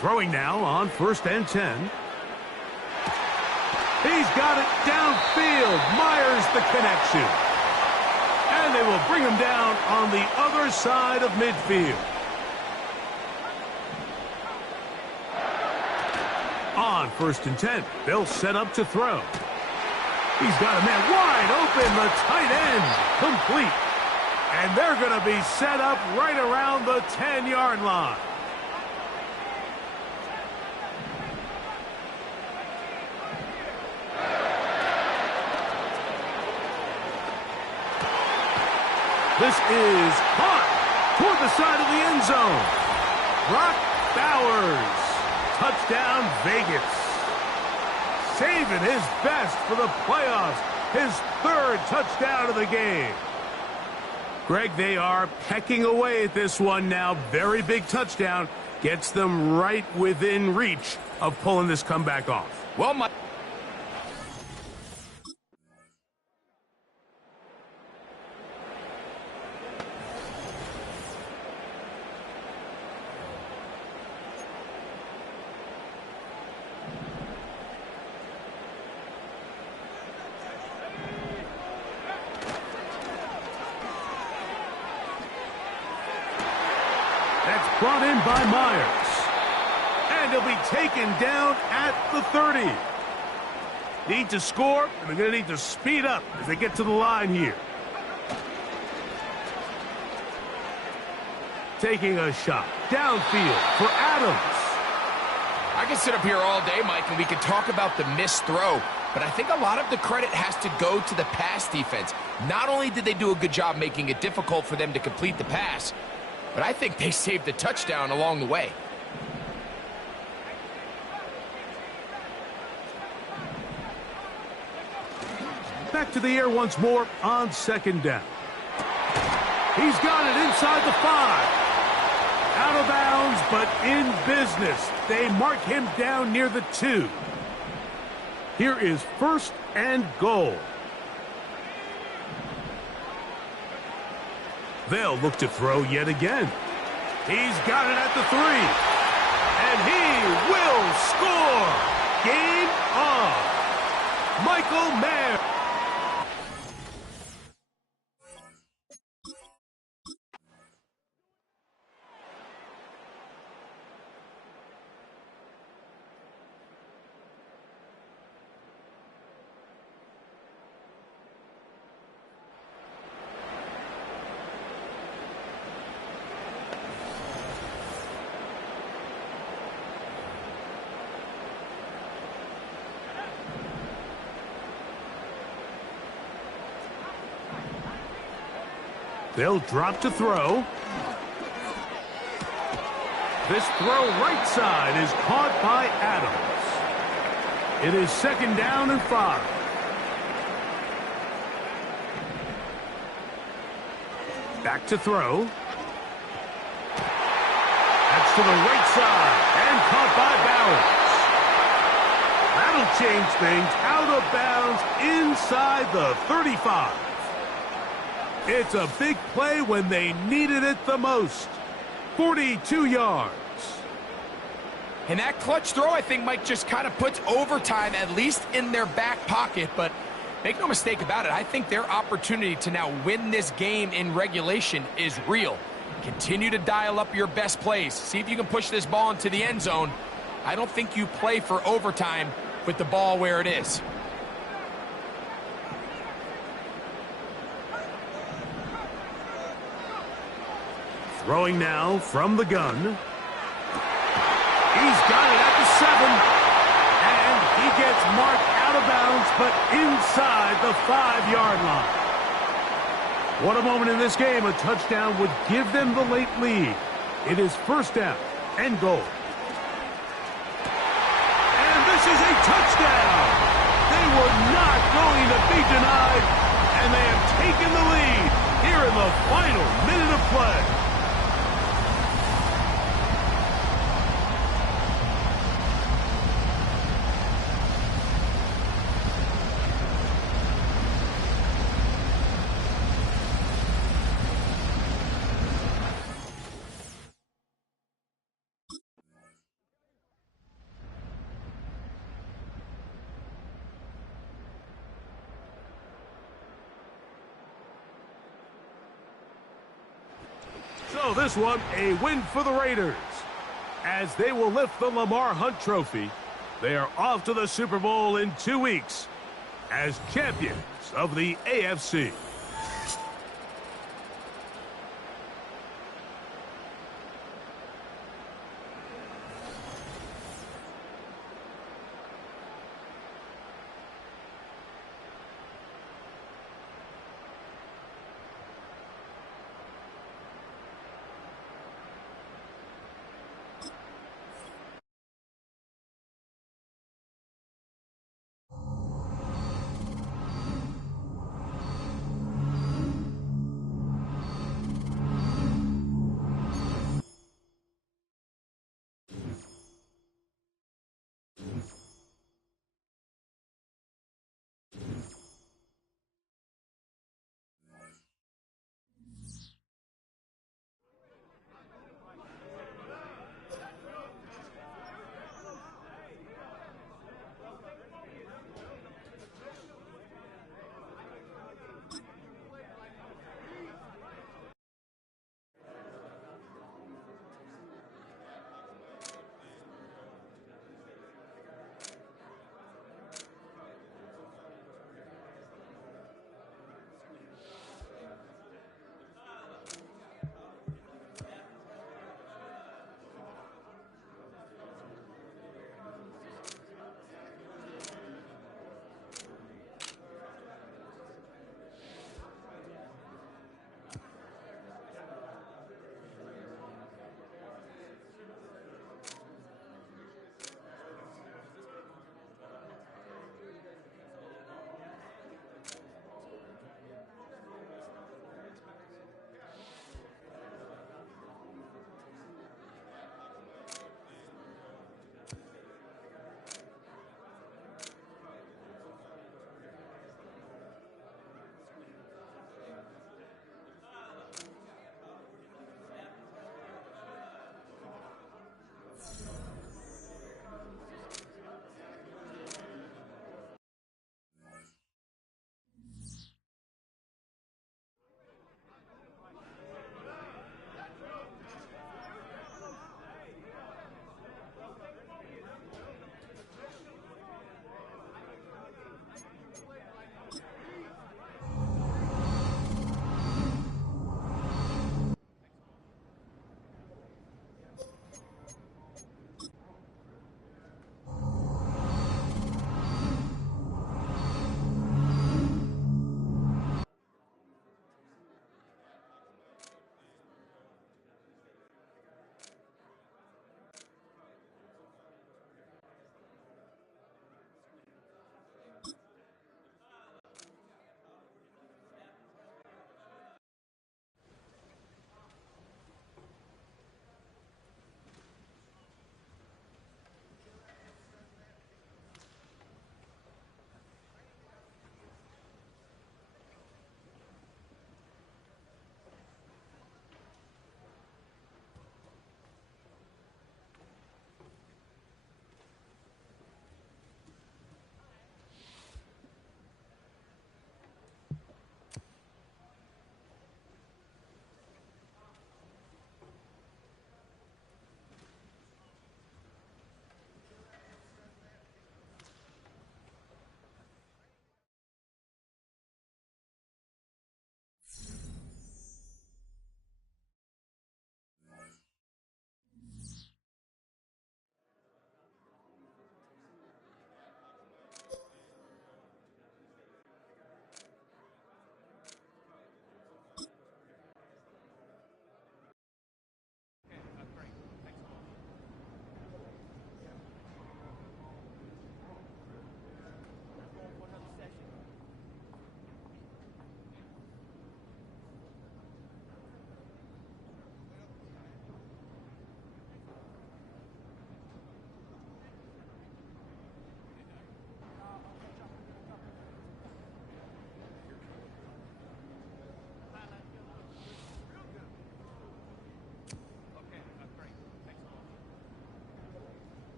Throwing now on 1st and 10. He's got it downfield. Myers the connection. And they will bring him down on the other side of midfield. On 1st and 10, they'll set up to throw. He's got a man wide open, the tight end, complete. And they're going to be set up right around the 10-yard line. This is caught toward the side of the end zone. Brock Bowers. Touchdown, Vegas. saving his best for the playoffs. His third touchdown of the game. Greg, they are pecking away at this one now. Very big touchdown. Gets them right within reach of pulling this comeback off. Well, Mike. That's brought in by Myers. And he'll be taken down at the 30. Need to score, and they're going to need to speed up as they get to the line here. Taking a shot downfield for Adams. I can sit up here all day, Mike, and we can talk about the missed throw, but I think a lot of the credit has to go to the pass defense. Not only did they do a good job making it difficult for them to complete the pass, but I think they saved the touchdown along the way. Back to the air once more on second down. He's got it inside the 5. Out of bounds, but in business. They mark him down near the 2. Here is first and goal. They'll look to throw yet again. He's got it at the 3. And he will score. Game on. Michael Mayer. They'll drop to throw. This throw right side is caught by Adams. It is second down and 5. Back to throw. That's to the right side and caught by Bowers. That'll change things. Out of bounds inside the 35. It's a big play when they needed it the most. 42 yards. And that clutch throw, I think, Mike, just kind of puts overtime at least in their back pocket. But make no mistake about it, I think their opportunity to now win this game in regulation is real. Continue to dial up your best plays. See if you can push this ball into the end zone. I don't think you play for overtime with the ball where it is. Throwing now from the gun. He's got it at the 7. And he gets marked out of bounds, but inside the 5-yard line. What a moment in this game. A touchdown would give them the late lead. It is first down and goal. And this is a touchdown. They were not going to be denied, and they have taken the lead here in the final minute of play. So this one, a win for the Raiders. As they will lift the Lamar Hunt Trophy, they are off to the Super Bowl in 2 weeks as champions of the AFC.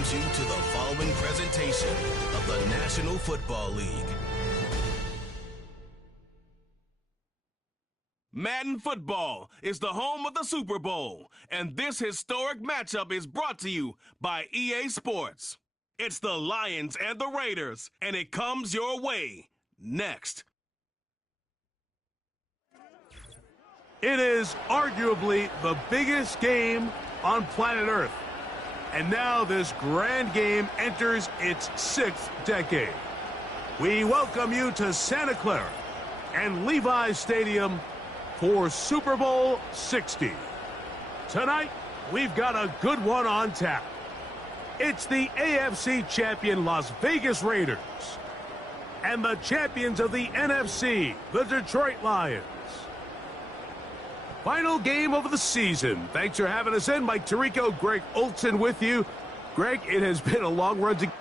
welcomes you to the following presentation of the National Football League. Madden Football is the home of the Super Bowl, and this historic matchup is brought to you by EA Sports. It's the Lions and the Raiders, and it comes your way next. It is arguably the biggest game on planet Earth. And now this grand game enters its 6th decade. We welcome you to Santa Clara and Levi's Stadium for Super Bowl 60. Tonight, we've got a good one on tap. It's the AFC champion Las Vegas Raiders and the champions of the NFC, the Detroit Lions. Final game of the season. Thanks for having us in. Mike Tirico, Greg Olson with you. Greg, it has been a long run to...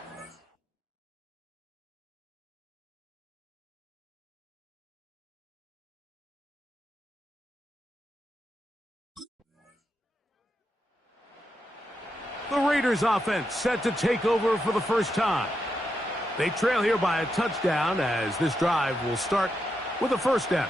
The Raiders offense set to take over for the first time. They trail here by a touchdown as this drive will start with a first down.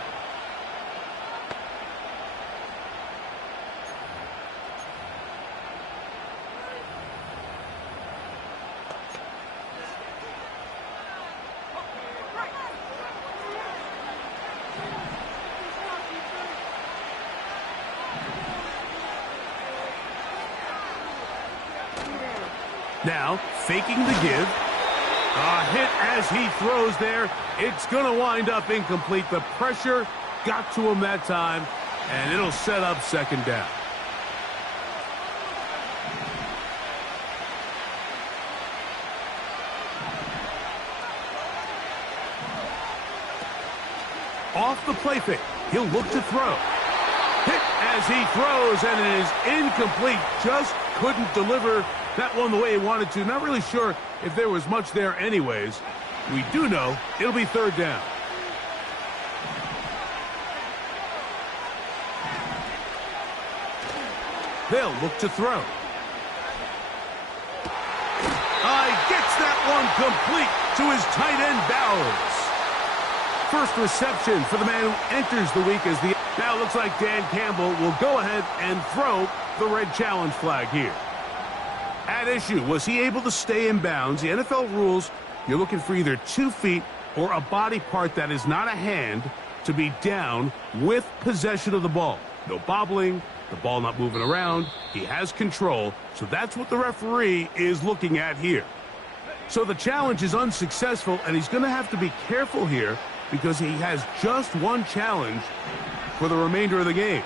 Now, faking the give. A hit as he throws there. It's going to wind up incomplete. The pressure got to him that time, and it'll set up second down. Off the play fake. He'll look to throw. Hit as he throws, and it is incomplete. Just couldn't deliver that one the way he wanted to. Not really sure if there was much there anyways. We do know it'll be third down. They'll look to throw. Gets that one complete to his tight end Bowers. First reception for the man who enters the week as the... Now it looks like Dan Campbell will go ahead and throw the red challenge flag here. At issue, was he able to stay in bounds? The NFL rules, you're looking for either 2 feet or a body part that is not a hand to be down with possession of the ball. No bobbling, the ball not moving around. He has control, so that's what the referee is looking at here. So the challenge is unsuccessful, and he's going to have to be careful here because he has just one challenge for the remainder of the game.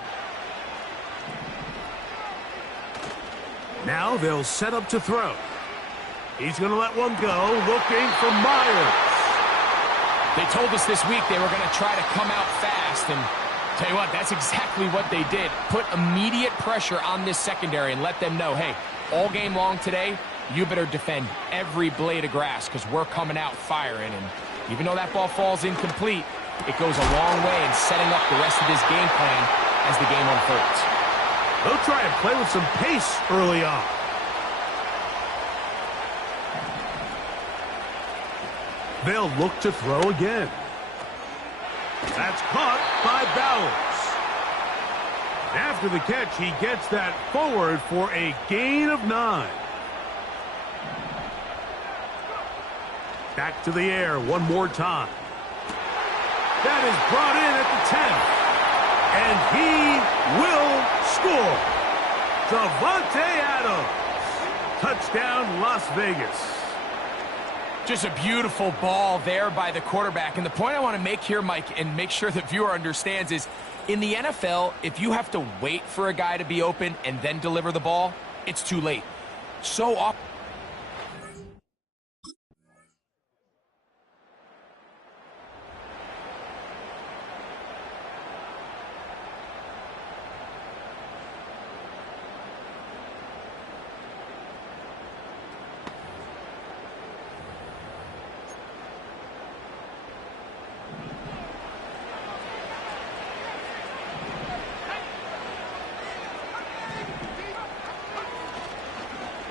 Now they'll set up to throw. He's going to let one go, looking for Myers. They told us this week they were going to try to come out fast, and tell you what, that's exactly what they did. Put immediate pressure on this secondary and let them know, hey, all game long today, you better defend every blade of grass because we're coming out firing. And even though that ball falls incomplete, it goes a long way in setting up the rest of this game plan as the game unfolds. They'll try and play with some pace early on. They'll look to throw again. That's caught by Bowers. After the catch, he gets that forward for a gain of 9. Back to the air one more time. That is brought in at the 10. And he will score. Davante Adams. Touchdown, Las Vegas. Just a beautiful ball there by the quarterback. And the point I want to make here, Mike, and make sure the viewer understands is, in the NFL, if you have to wait for a guy to be open and then deliver the ball, it's too late. So often.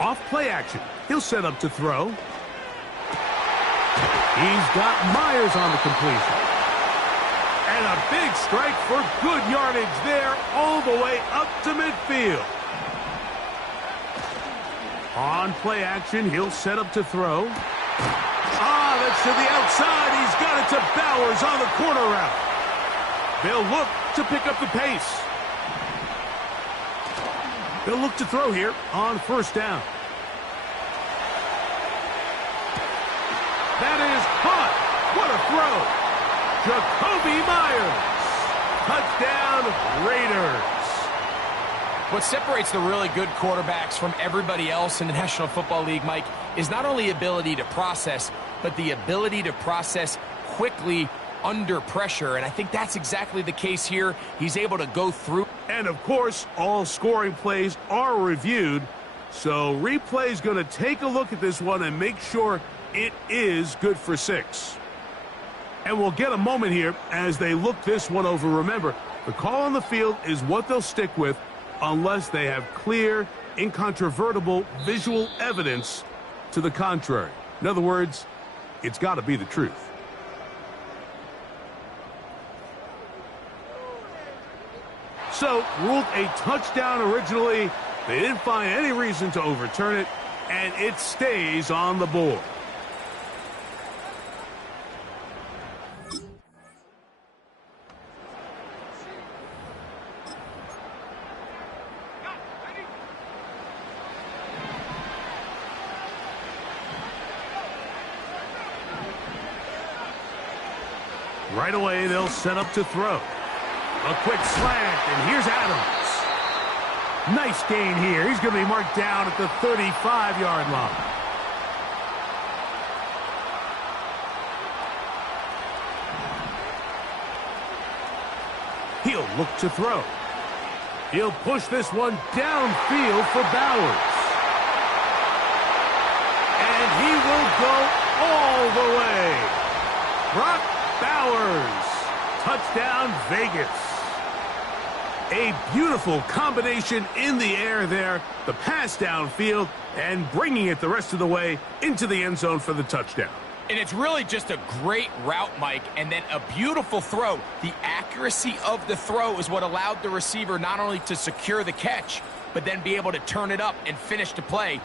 Off play action. He'll set up to throw. He's got Myers on the completion. And a big strike for good yardage there all the way up to midfield. On play action, he'll set up to throw. That's to the outside. He's got it to Bowers on the corner route. They'll look to pick up the pace. They'll look to throw here on first down. That is caught. What a throw. Jacoby Myers. Touchdown, Raiders. What separates the really good quarterbacks from everybody else in the National Football League, Mike, is not only ability to process, but the ability to process quickly under pressure. And I think that's exactly the case here. He's able to go through. And, of course, all scoring plays are reviewed. So replay's going to take a look at this one and make sure it is good for 6. And we'll get a moment here as they look this one over. Remember, the call on the field is what they'll stick with unless they have clear, incontrovertible visual evidence to the contrary. In other words, it's got to be the truth. So, ruled a touchdown originally. They didn't find any reason to overturn it, and it stays on the board. Right away, they'll set up to throw. A quick slant, and here's Adams. Nice gain here. He's going to be marked down at the 35-yard line. He'll look to throw. He'll push this one downfield for Bowers. And he will go all the way. Brock Bowers. Touchdown, Vegas. A beautiful combination in the air there. The pass downfield and bringing it the rest of the way into the end zone for the touchdown. And it's really just a great route, Mike, and then a beautiful throw. The accuracy of the throw is what allowed the receiver not only to secure the catch, but then be able to turn it up and finish the play.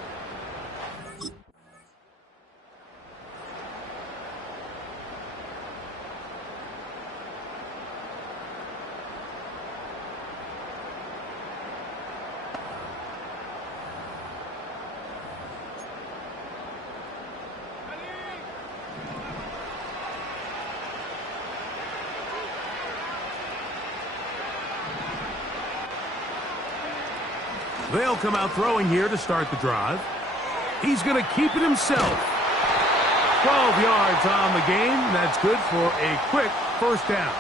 They'll come out throwing here to start the drive. He's going to keep it himself. 12 yards on the game. That's good for a quick first down.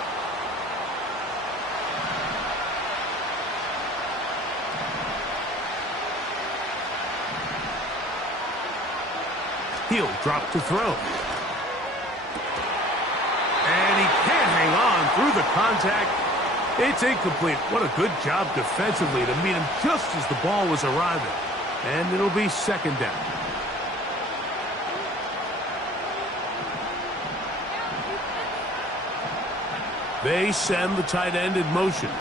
He'll drop to throw. And he can't hang on through the contact. It's incomplete. What a good job defensively to meet him just as the ball was arriving. And it'll be second down. They send the tight end in motion.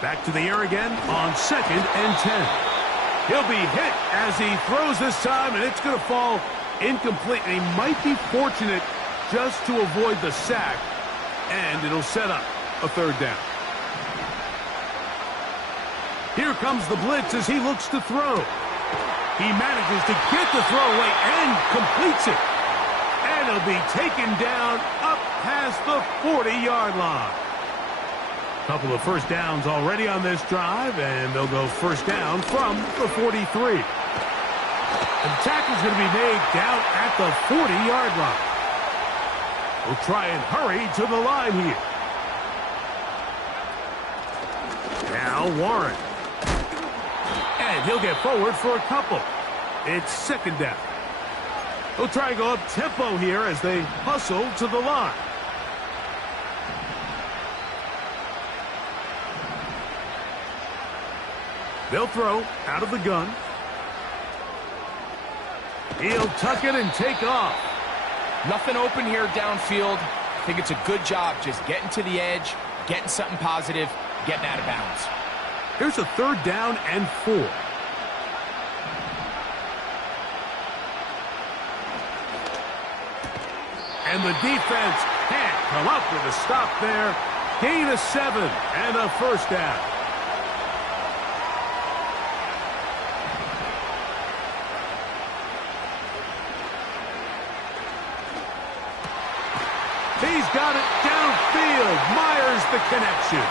Back to the air again on 2nd and 10. He'll be hit as he throws this time, and it's going to fall incomplete. And he might be fortunate just to avoid the sack, and it'll set up a third down. Here comes the blitz as he looks to throw. He manages to get the throw away and completes it. And he'll be taken down up past the 40-yard line. Couple of first downs already on this drive, and they'll go first down from the 43. And the tackle's going to be made down at the 40-yard line. We'll try and hurry to the line here. Now Warren. And he'll get forward for a couple. It's second down. They'll try and go up tempo here as they hustle to the line. They'll throw out of the gun. He'll tuck it and take off. Nothing open here downfield. I think it's a good job just getting to the edge, getting something positive, getting out of bounds. Here's a 3rd down and 4. And the defense can't come up with a stop there. Gain of 7 and a 1st down. He's got it downfield. Myers the connection.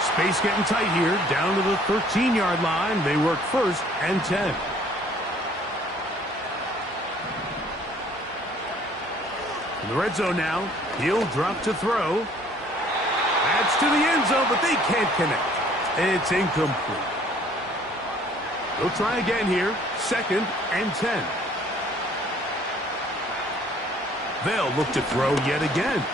Space getting tight here. Down to the 13-yard line. They work 1st and 10. In the red zone now. He'll drop to throw. Adds to the end zone, but they can't connect. It's incomplete. They'll try again here. 2nd and 10. They'll look to throw yet again.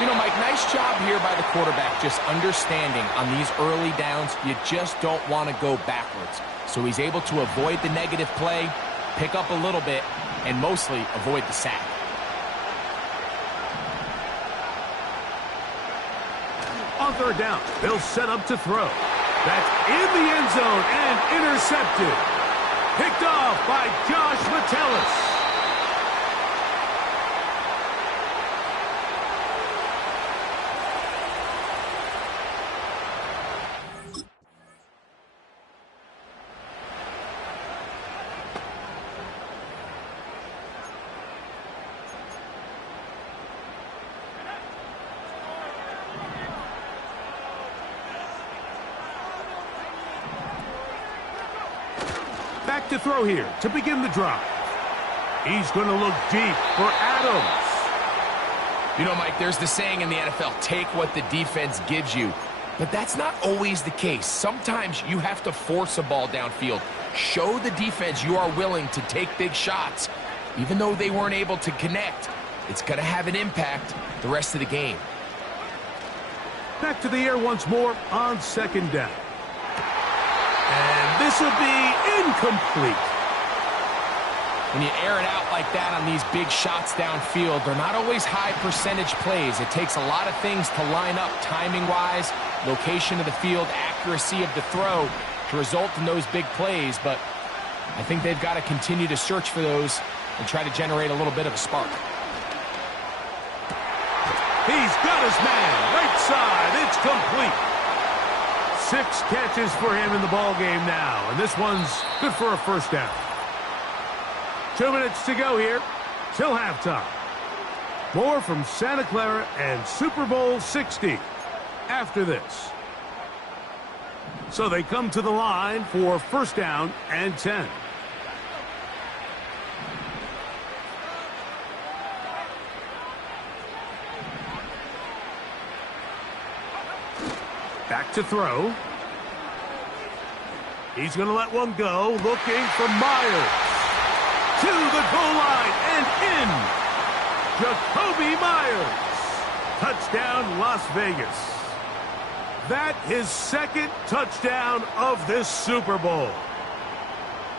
You know, Mike, nice job here by the quarterback, just understanding on these early downs, you just don't want to go backwards. So he's able to avoid the negative play, pick up a little bit, and mostly avoid the sack. On 3rd down, they'll set up to throw. That's in the end zone and intercepted. Picked off by Josh Metellus. Back to throw here to begin the drive. He's going to look deep for Adams. You know, Mike, there's the saying in the NFL, take what the defense gives you. But that's not always the case. Sometimes you have to force a ball downfield. Show the defense you are willing to take big shots. Even though they weren't able to connect, it's going to have an impact the rest of the game. Back to the air once more on 2nd down. And this will be incomplete. When you air it out like that on these big shots downfield, they're not always high percentage plays. It takes a lot of things to line up timing-wise, location of the field, accuracy of the throw to result in those big plays. But I think they've got to continue to search for those and try to generate a little bit of a spark. He's got his man. Right side. It's complete. 6 catches for him in the ball game now. And this one's good for a 1st down. 2 minutes to go here till halftime. More from Santa Clara and Super Bowl 60 after this. So they come to the line for 1st down and 10. Back to throw. He's going to let one go, looking for Myers. To the goal line and in. Jacoby Myers. Touchdown, Las Vegas. That his 2nd touchdown of this Super Bowl.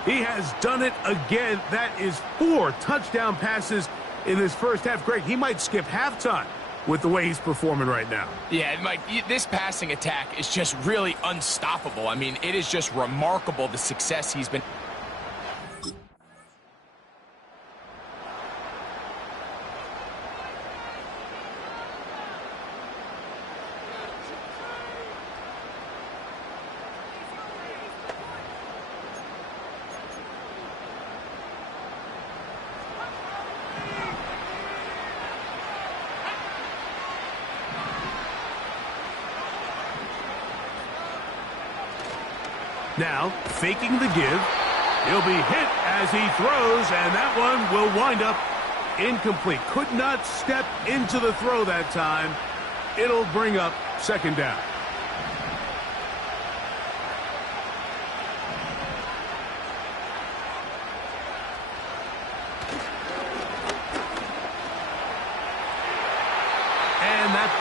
He has done it again. That is 4 touchdown passes in this first half. Greg, he might skip halftime with the way he's performing right now. Yeah, Mike, this passing attack is just really unstoppable. I mean, it is just remarkable the success he's been. Now, faking the give. He'll be hit as he throws, and that one will wind up incomplete. Could not step into the throw that time. It'll bring up 2nd down.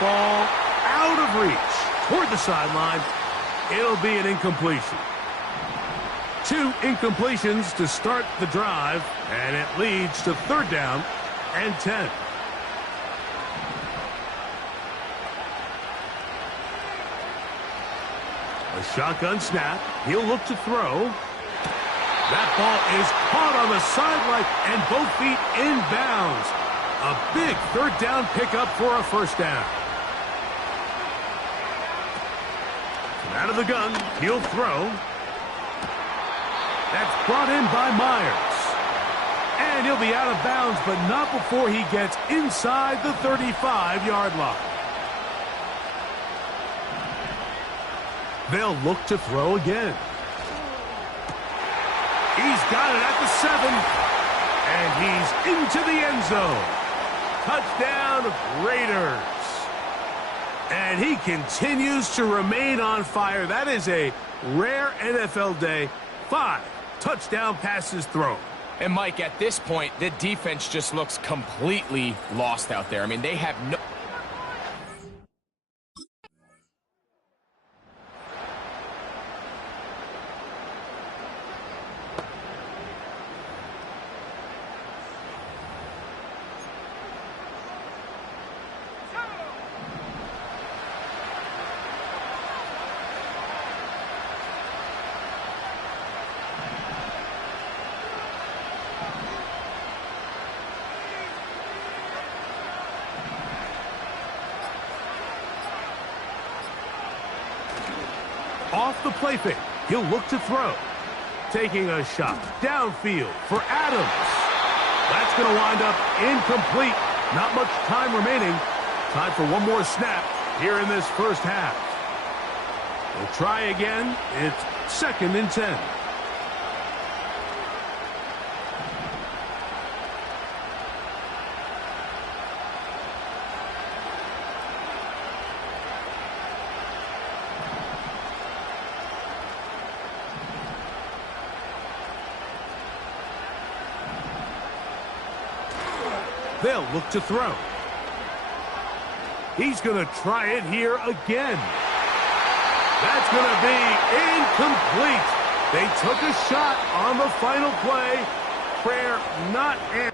ball out of reach toward the sideline. It'll be an incompletion. 2 incompletions to start the drive, and it leads to 3rd down and 10. A shotgun snap. He'll look to throw. That ball is caught on the sideline and both feet inbounds. A big 3rd down pickup for a 1st down. From out of the gun, he'll throw. That's brought in by Myers. And he'll be out of bounds, but not before he gets inside the 35-yard line. They'll look to throw again. He's got it at the 7. And he's into the end zone. Touchdown, Raiders. And he continues to remain on fire. That is a rare NFL day. 5 touchdown passes thrown. And Mike, at this point, the defense just looks completely lost out there. I mean, they have no... Off the play fake, he'll look to throw. Taking a shot downfield for Adams. That's going to wind up incomplete. Not much time remaining. Time for one more snap here in this 1st half. We'll try again. It's 2nd and 10. They'll look to throw. He's going to try it here again. That's going to be incomplete. They took a shot on the final play. Prayer not answered.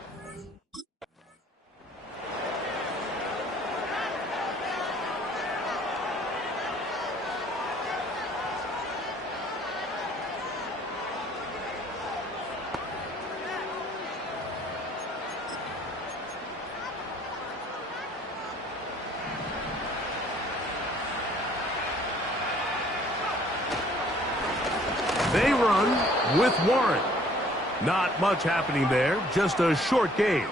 They run with Warren. Not much happening there, just a short game.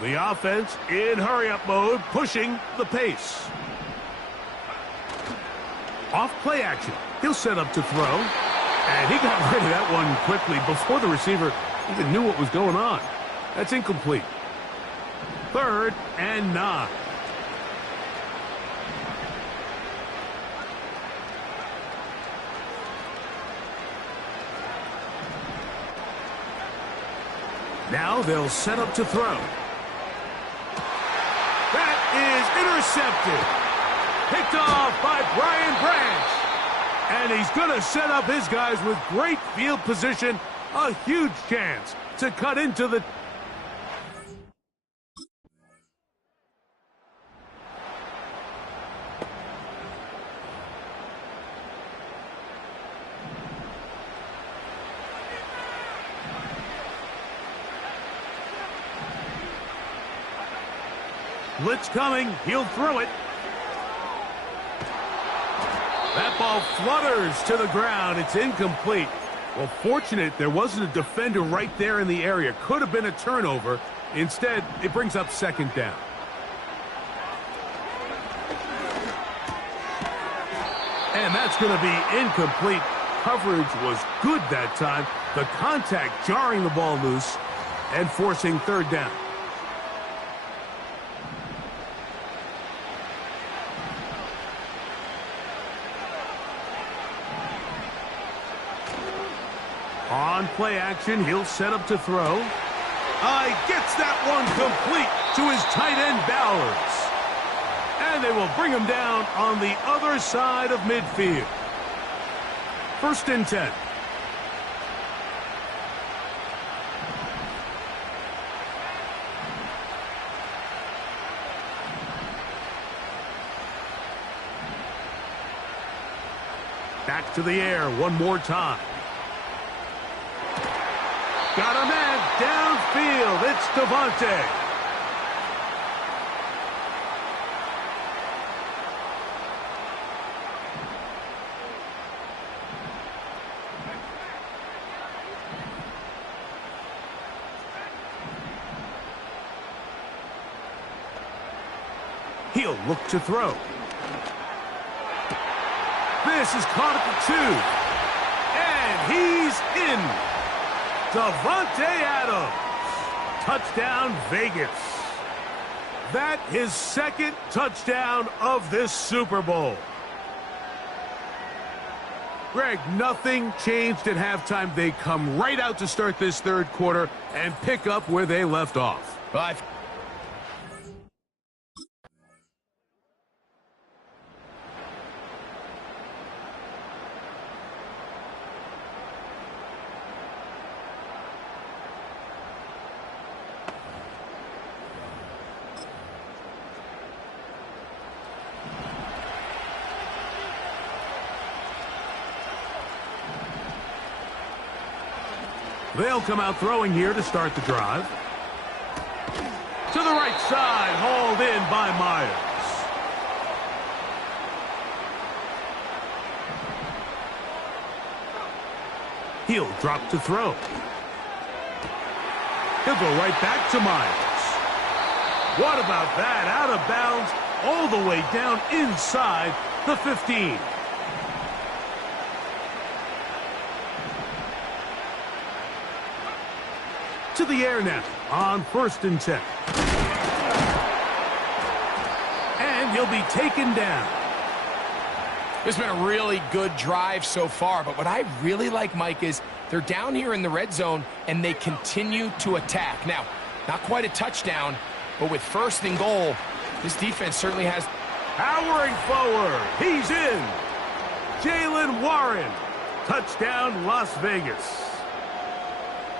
The offense in hurry-up mode, pushing the pace. Off play action. He'll set up to throw. And he got rid of that one quickly before the receiver even knew what was going on. That's incomplete. 3rd and 9. Now they'll set up to throw. That is intercepted. Picked off by Brian Branch. And he's going to set up his guys with great field position. A huge chance to cut into the... Blitz coming. He'll throw it. That ball flutters to the ground. It's incomplete. Well, fortunate there wasn't a defender right there in the area. Could have been a turnover. Instead, it brings up 2nd down. And that's going to be incomplete. Coverage was good that time. The contact jarring the ball loose and forcing 3rd down. On play action, he'll set up to throw. Gets that one complete to his tight end, Bowers. And they will bring him down on the other side of midfield. 1st and 10. Back to the air one more time. Got a man downfield. It's Devontae. He'll look to throw. This is caught at the 2. And he's in. Davante Adams. Touchdown, Vegas. That his 2nd touchdown of this Super Bowl. Greg, nothing changed at halftime. They come right out to start this 3rd quarter and pick up where they left off. They'll come out throwing here to start the drive. To the right side, hauled in by Myers. He'll drop to throw. He'll go right back to Myers. What about that? Out of bounds, all the way down inside the 15. To the air now on 1st and 10. And he'll be taken down. It's been a really good drive so far, but what I really like, Mike, is they're down here in the red zone and they continue to attack. Now, not quite a touchdown, but with 1st and goal, this defense certainly has... Powering forward, he's in. Jaylen Warren, touchdown Las Vegas.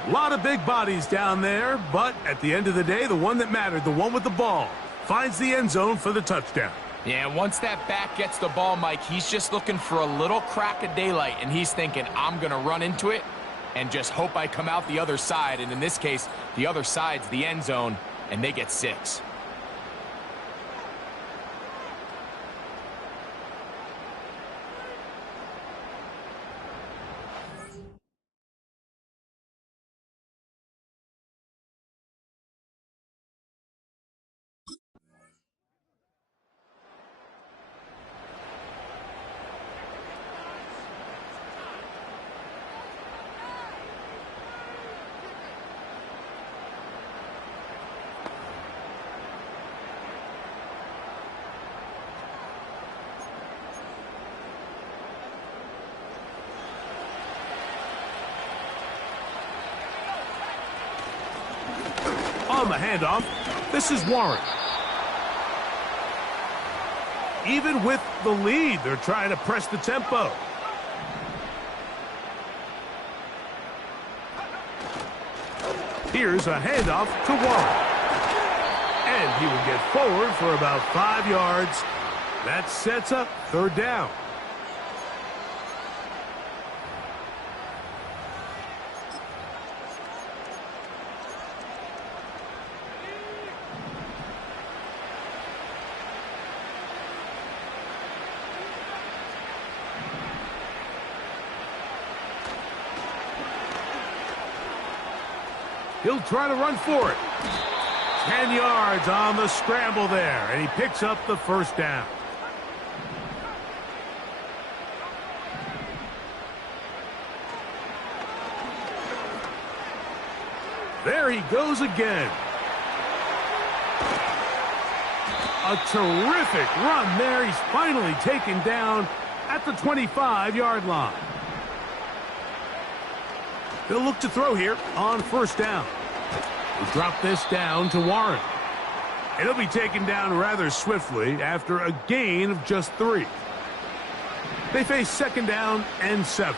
A lot of big bodies down there, but at the end of the day, the one that mattered, the one with the ball, finds the end zone for the touchdown. Yeah, once that back gets the ball, Mike, he's just looking for a little crack of daylight, and he's thinking, I'm going to run into it and just hope I come out the other side. And in this case, the other side's the end zone, and they get 6. On the handoff, this is Warren. Even with the lead, they're trying to press the tempo. Here's a handoff to Warren. And he will get forward for about 5 yards. That sets up 3rd down. He'll try to run for it. 10 yards on the scramble there, and he picks up the 1st down. There he goes again. A terrific run there. He's finally taken down at the 25-yard line. They'll look to throw here on 1st down. They drop this down to Warren. It'll be taken down rather swiftly after a gain of just 3. They face 2nd down and 7.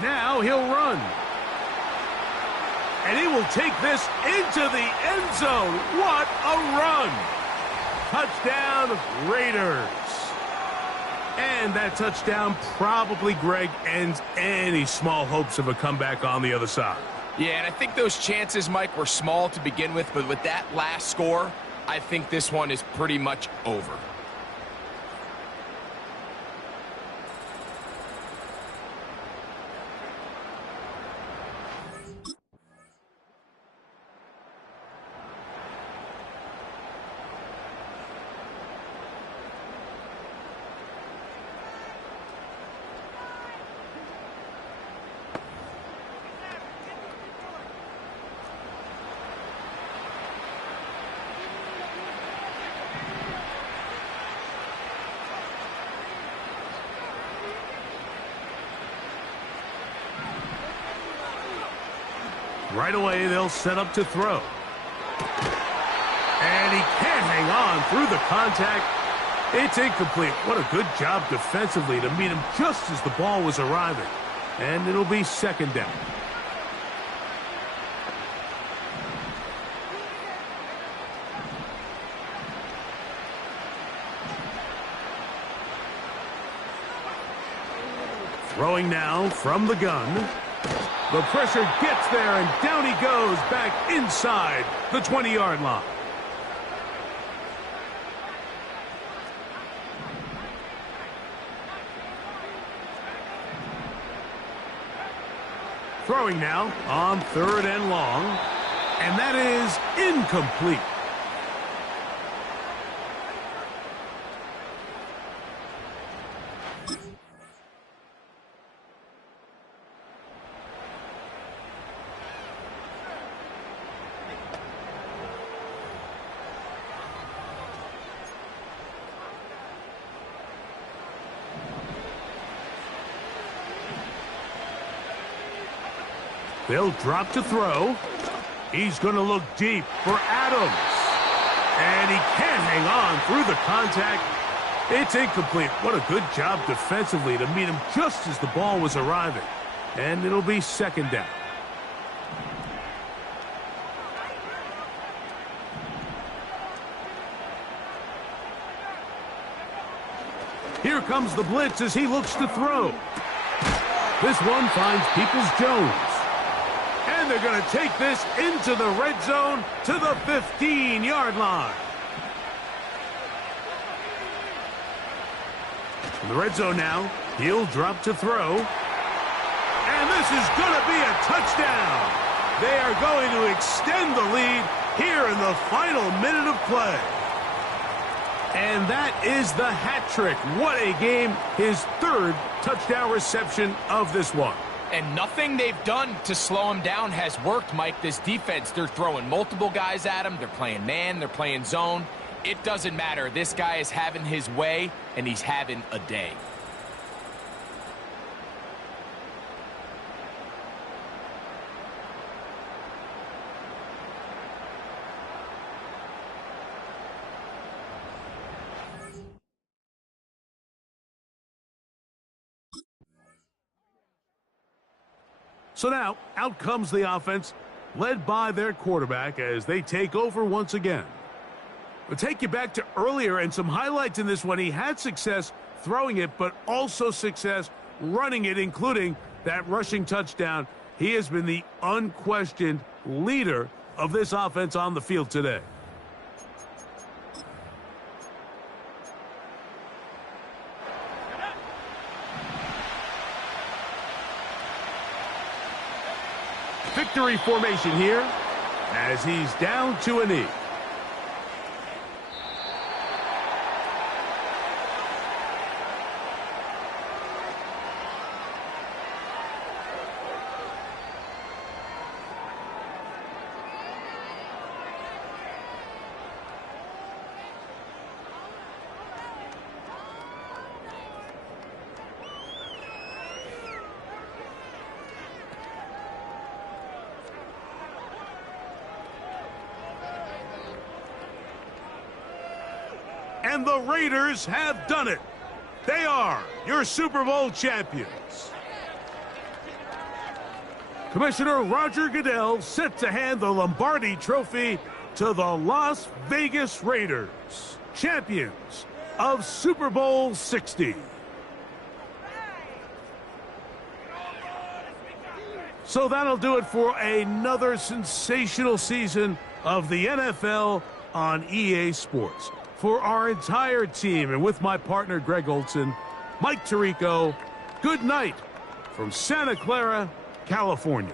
Now he'll run. And he will take this into the end zone. What a run! Touchdown, Raiders. And that touchdown probably, Greg, ends any small hopes of a comeback on the other side. Yeah, and I think those chances, Mike, were small to begin with, but with that last score, I think this one is pretty much over. Right away, they'll set up to throw. And he can't hang on through the contact. It's incomplete. What a good job defensively to meet him just as the ball was arriving. And it'll be 2nd down. Throwing now from the gun. The pressure gets there, and down he goes back inside the 20-yard line. Throwing now on 3rd and long, and that is incomplete. They'll drop to throw. He's going to look deep for Adams. And he can't hang on through the contact. It's incomplete. What a good job defensively to meet him just as the ball was arriving. And it'll be 2nd down. Here comes the blitz as he looks to throw. This one finds Peoples-Jones. And they're going to take this into the red zone to the 15-yard line. In the red zone now, he'll drop to throw. And this is going to be a touchdown. They are going to extend the lead here in the final minute of play. And that is the hat trick. What a game. His 3rd touchdown reception of this one. And nothing they've done to slow him down has worked, Mike. This defense, they're throwing multiple guys at him. They're playing man. They're playing zone. It doesn't matter. This guy is having his way, and he's having a day. So now, out comes the offense, led by their quarterback as they take over once again. We'll take you back to earlier and some highlights in this one. He had success throwing it, but also success running it, including that rushing touchdown. He has been the unquestioned leader of this offense on the field today. Victory formation here as he's down to a knee. and the Raiders have done it. They are your Super Bowl champions. Commissioner Roger Goodell set to hand the Lombardi Trophy to the Las Vegas Raiders, champions of Super Bowl 60. So that'll do it for another sensational season of the NFL on EA Sports. For our entire team and with my partner Greg Olson, Mike Tirico, good night from Santa Clara, California.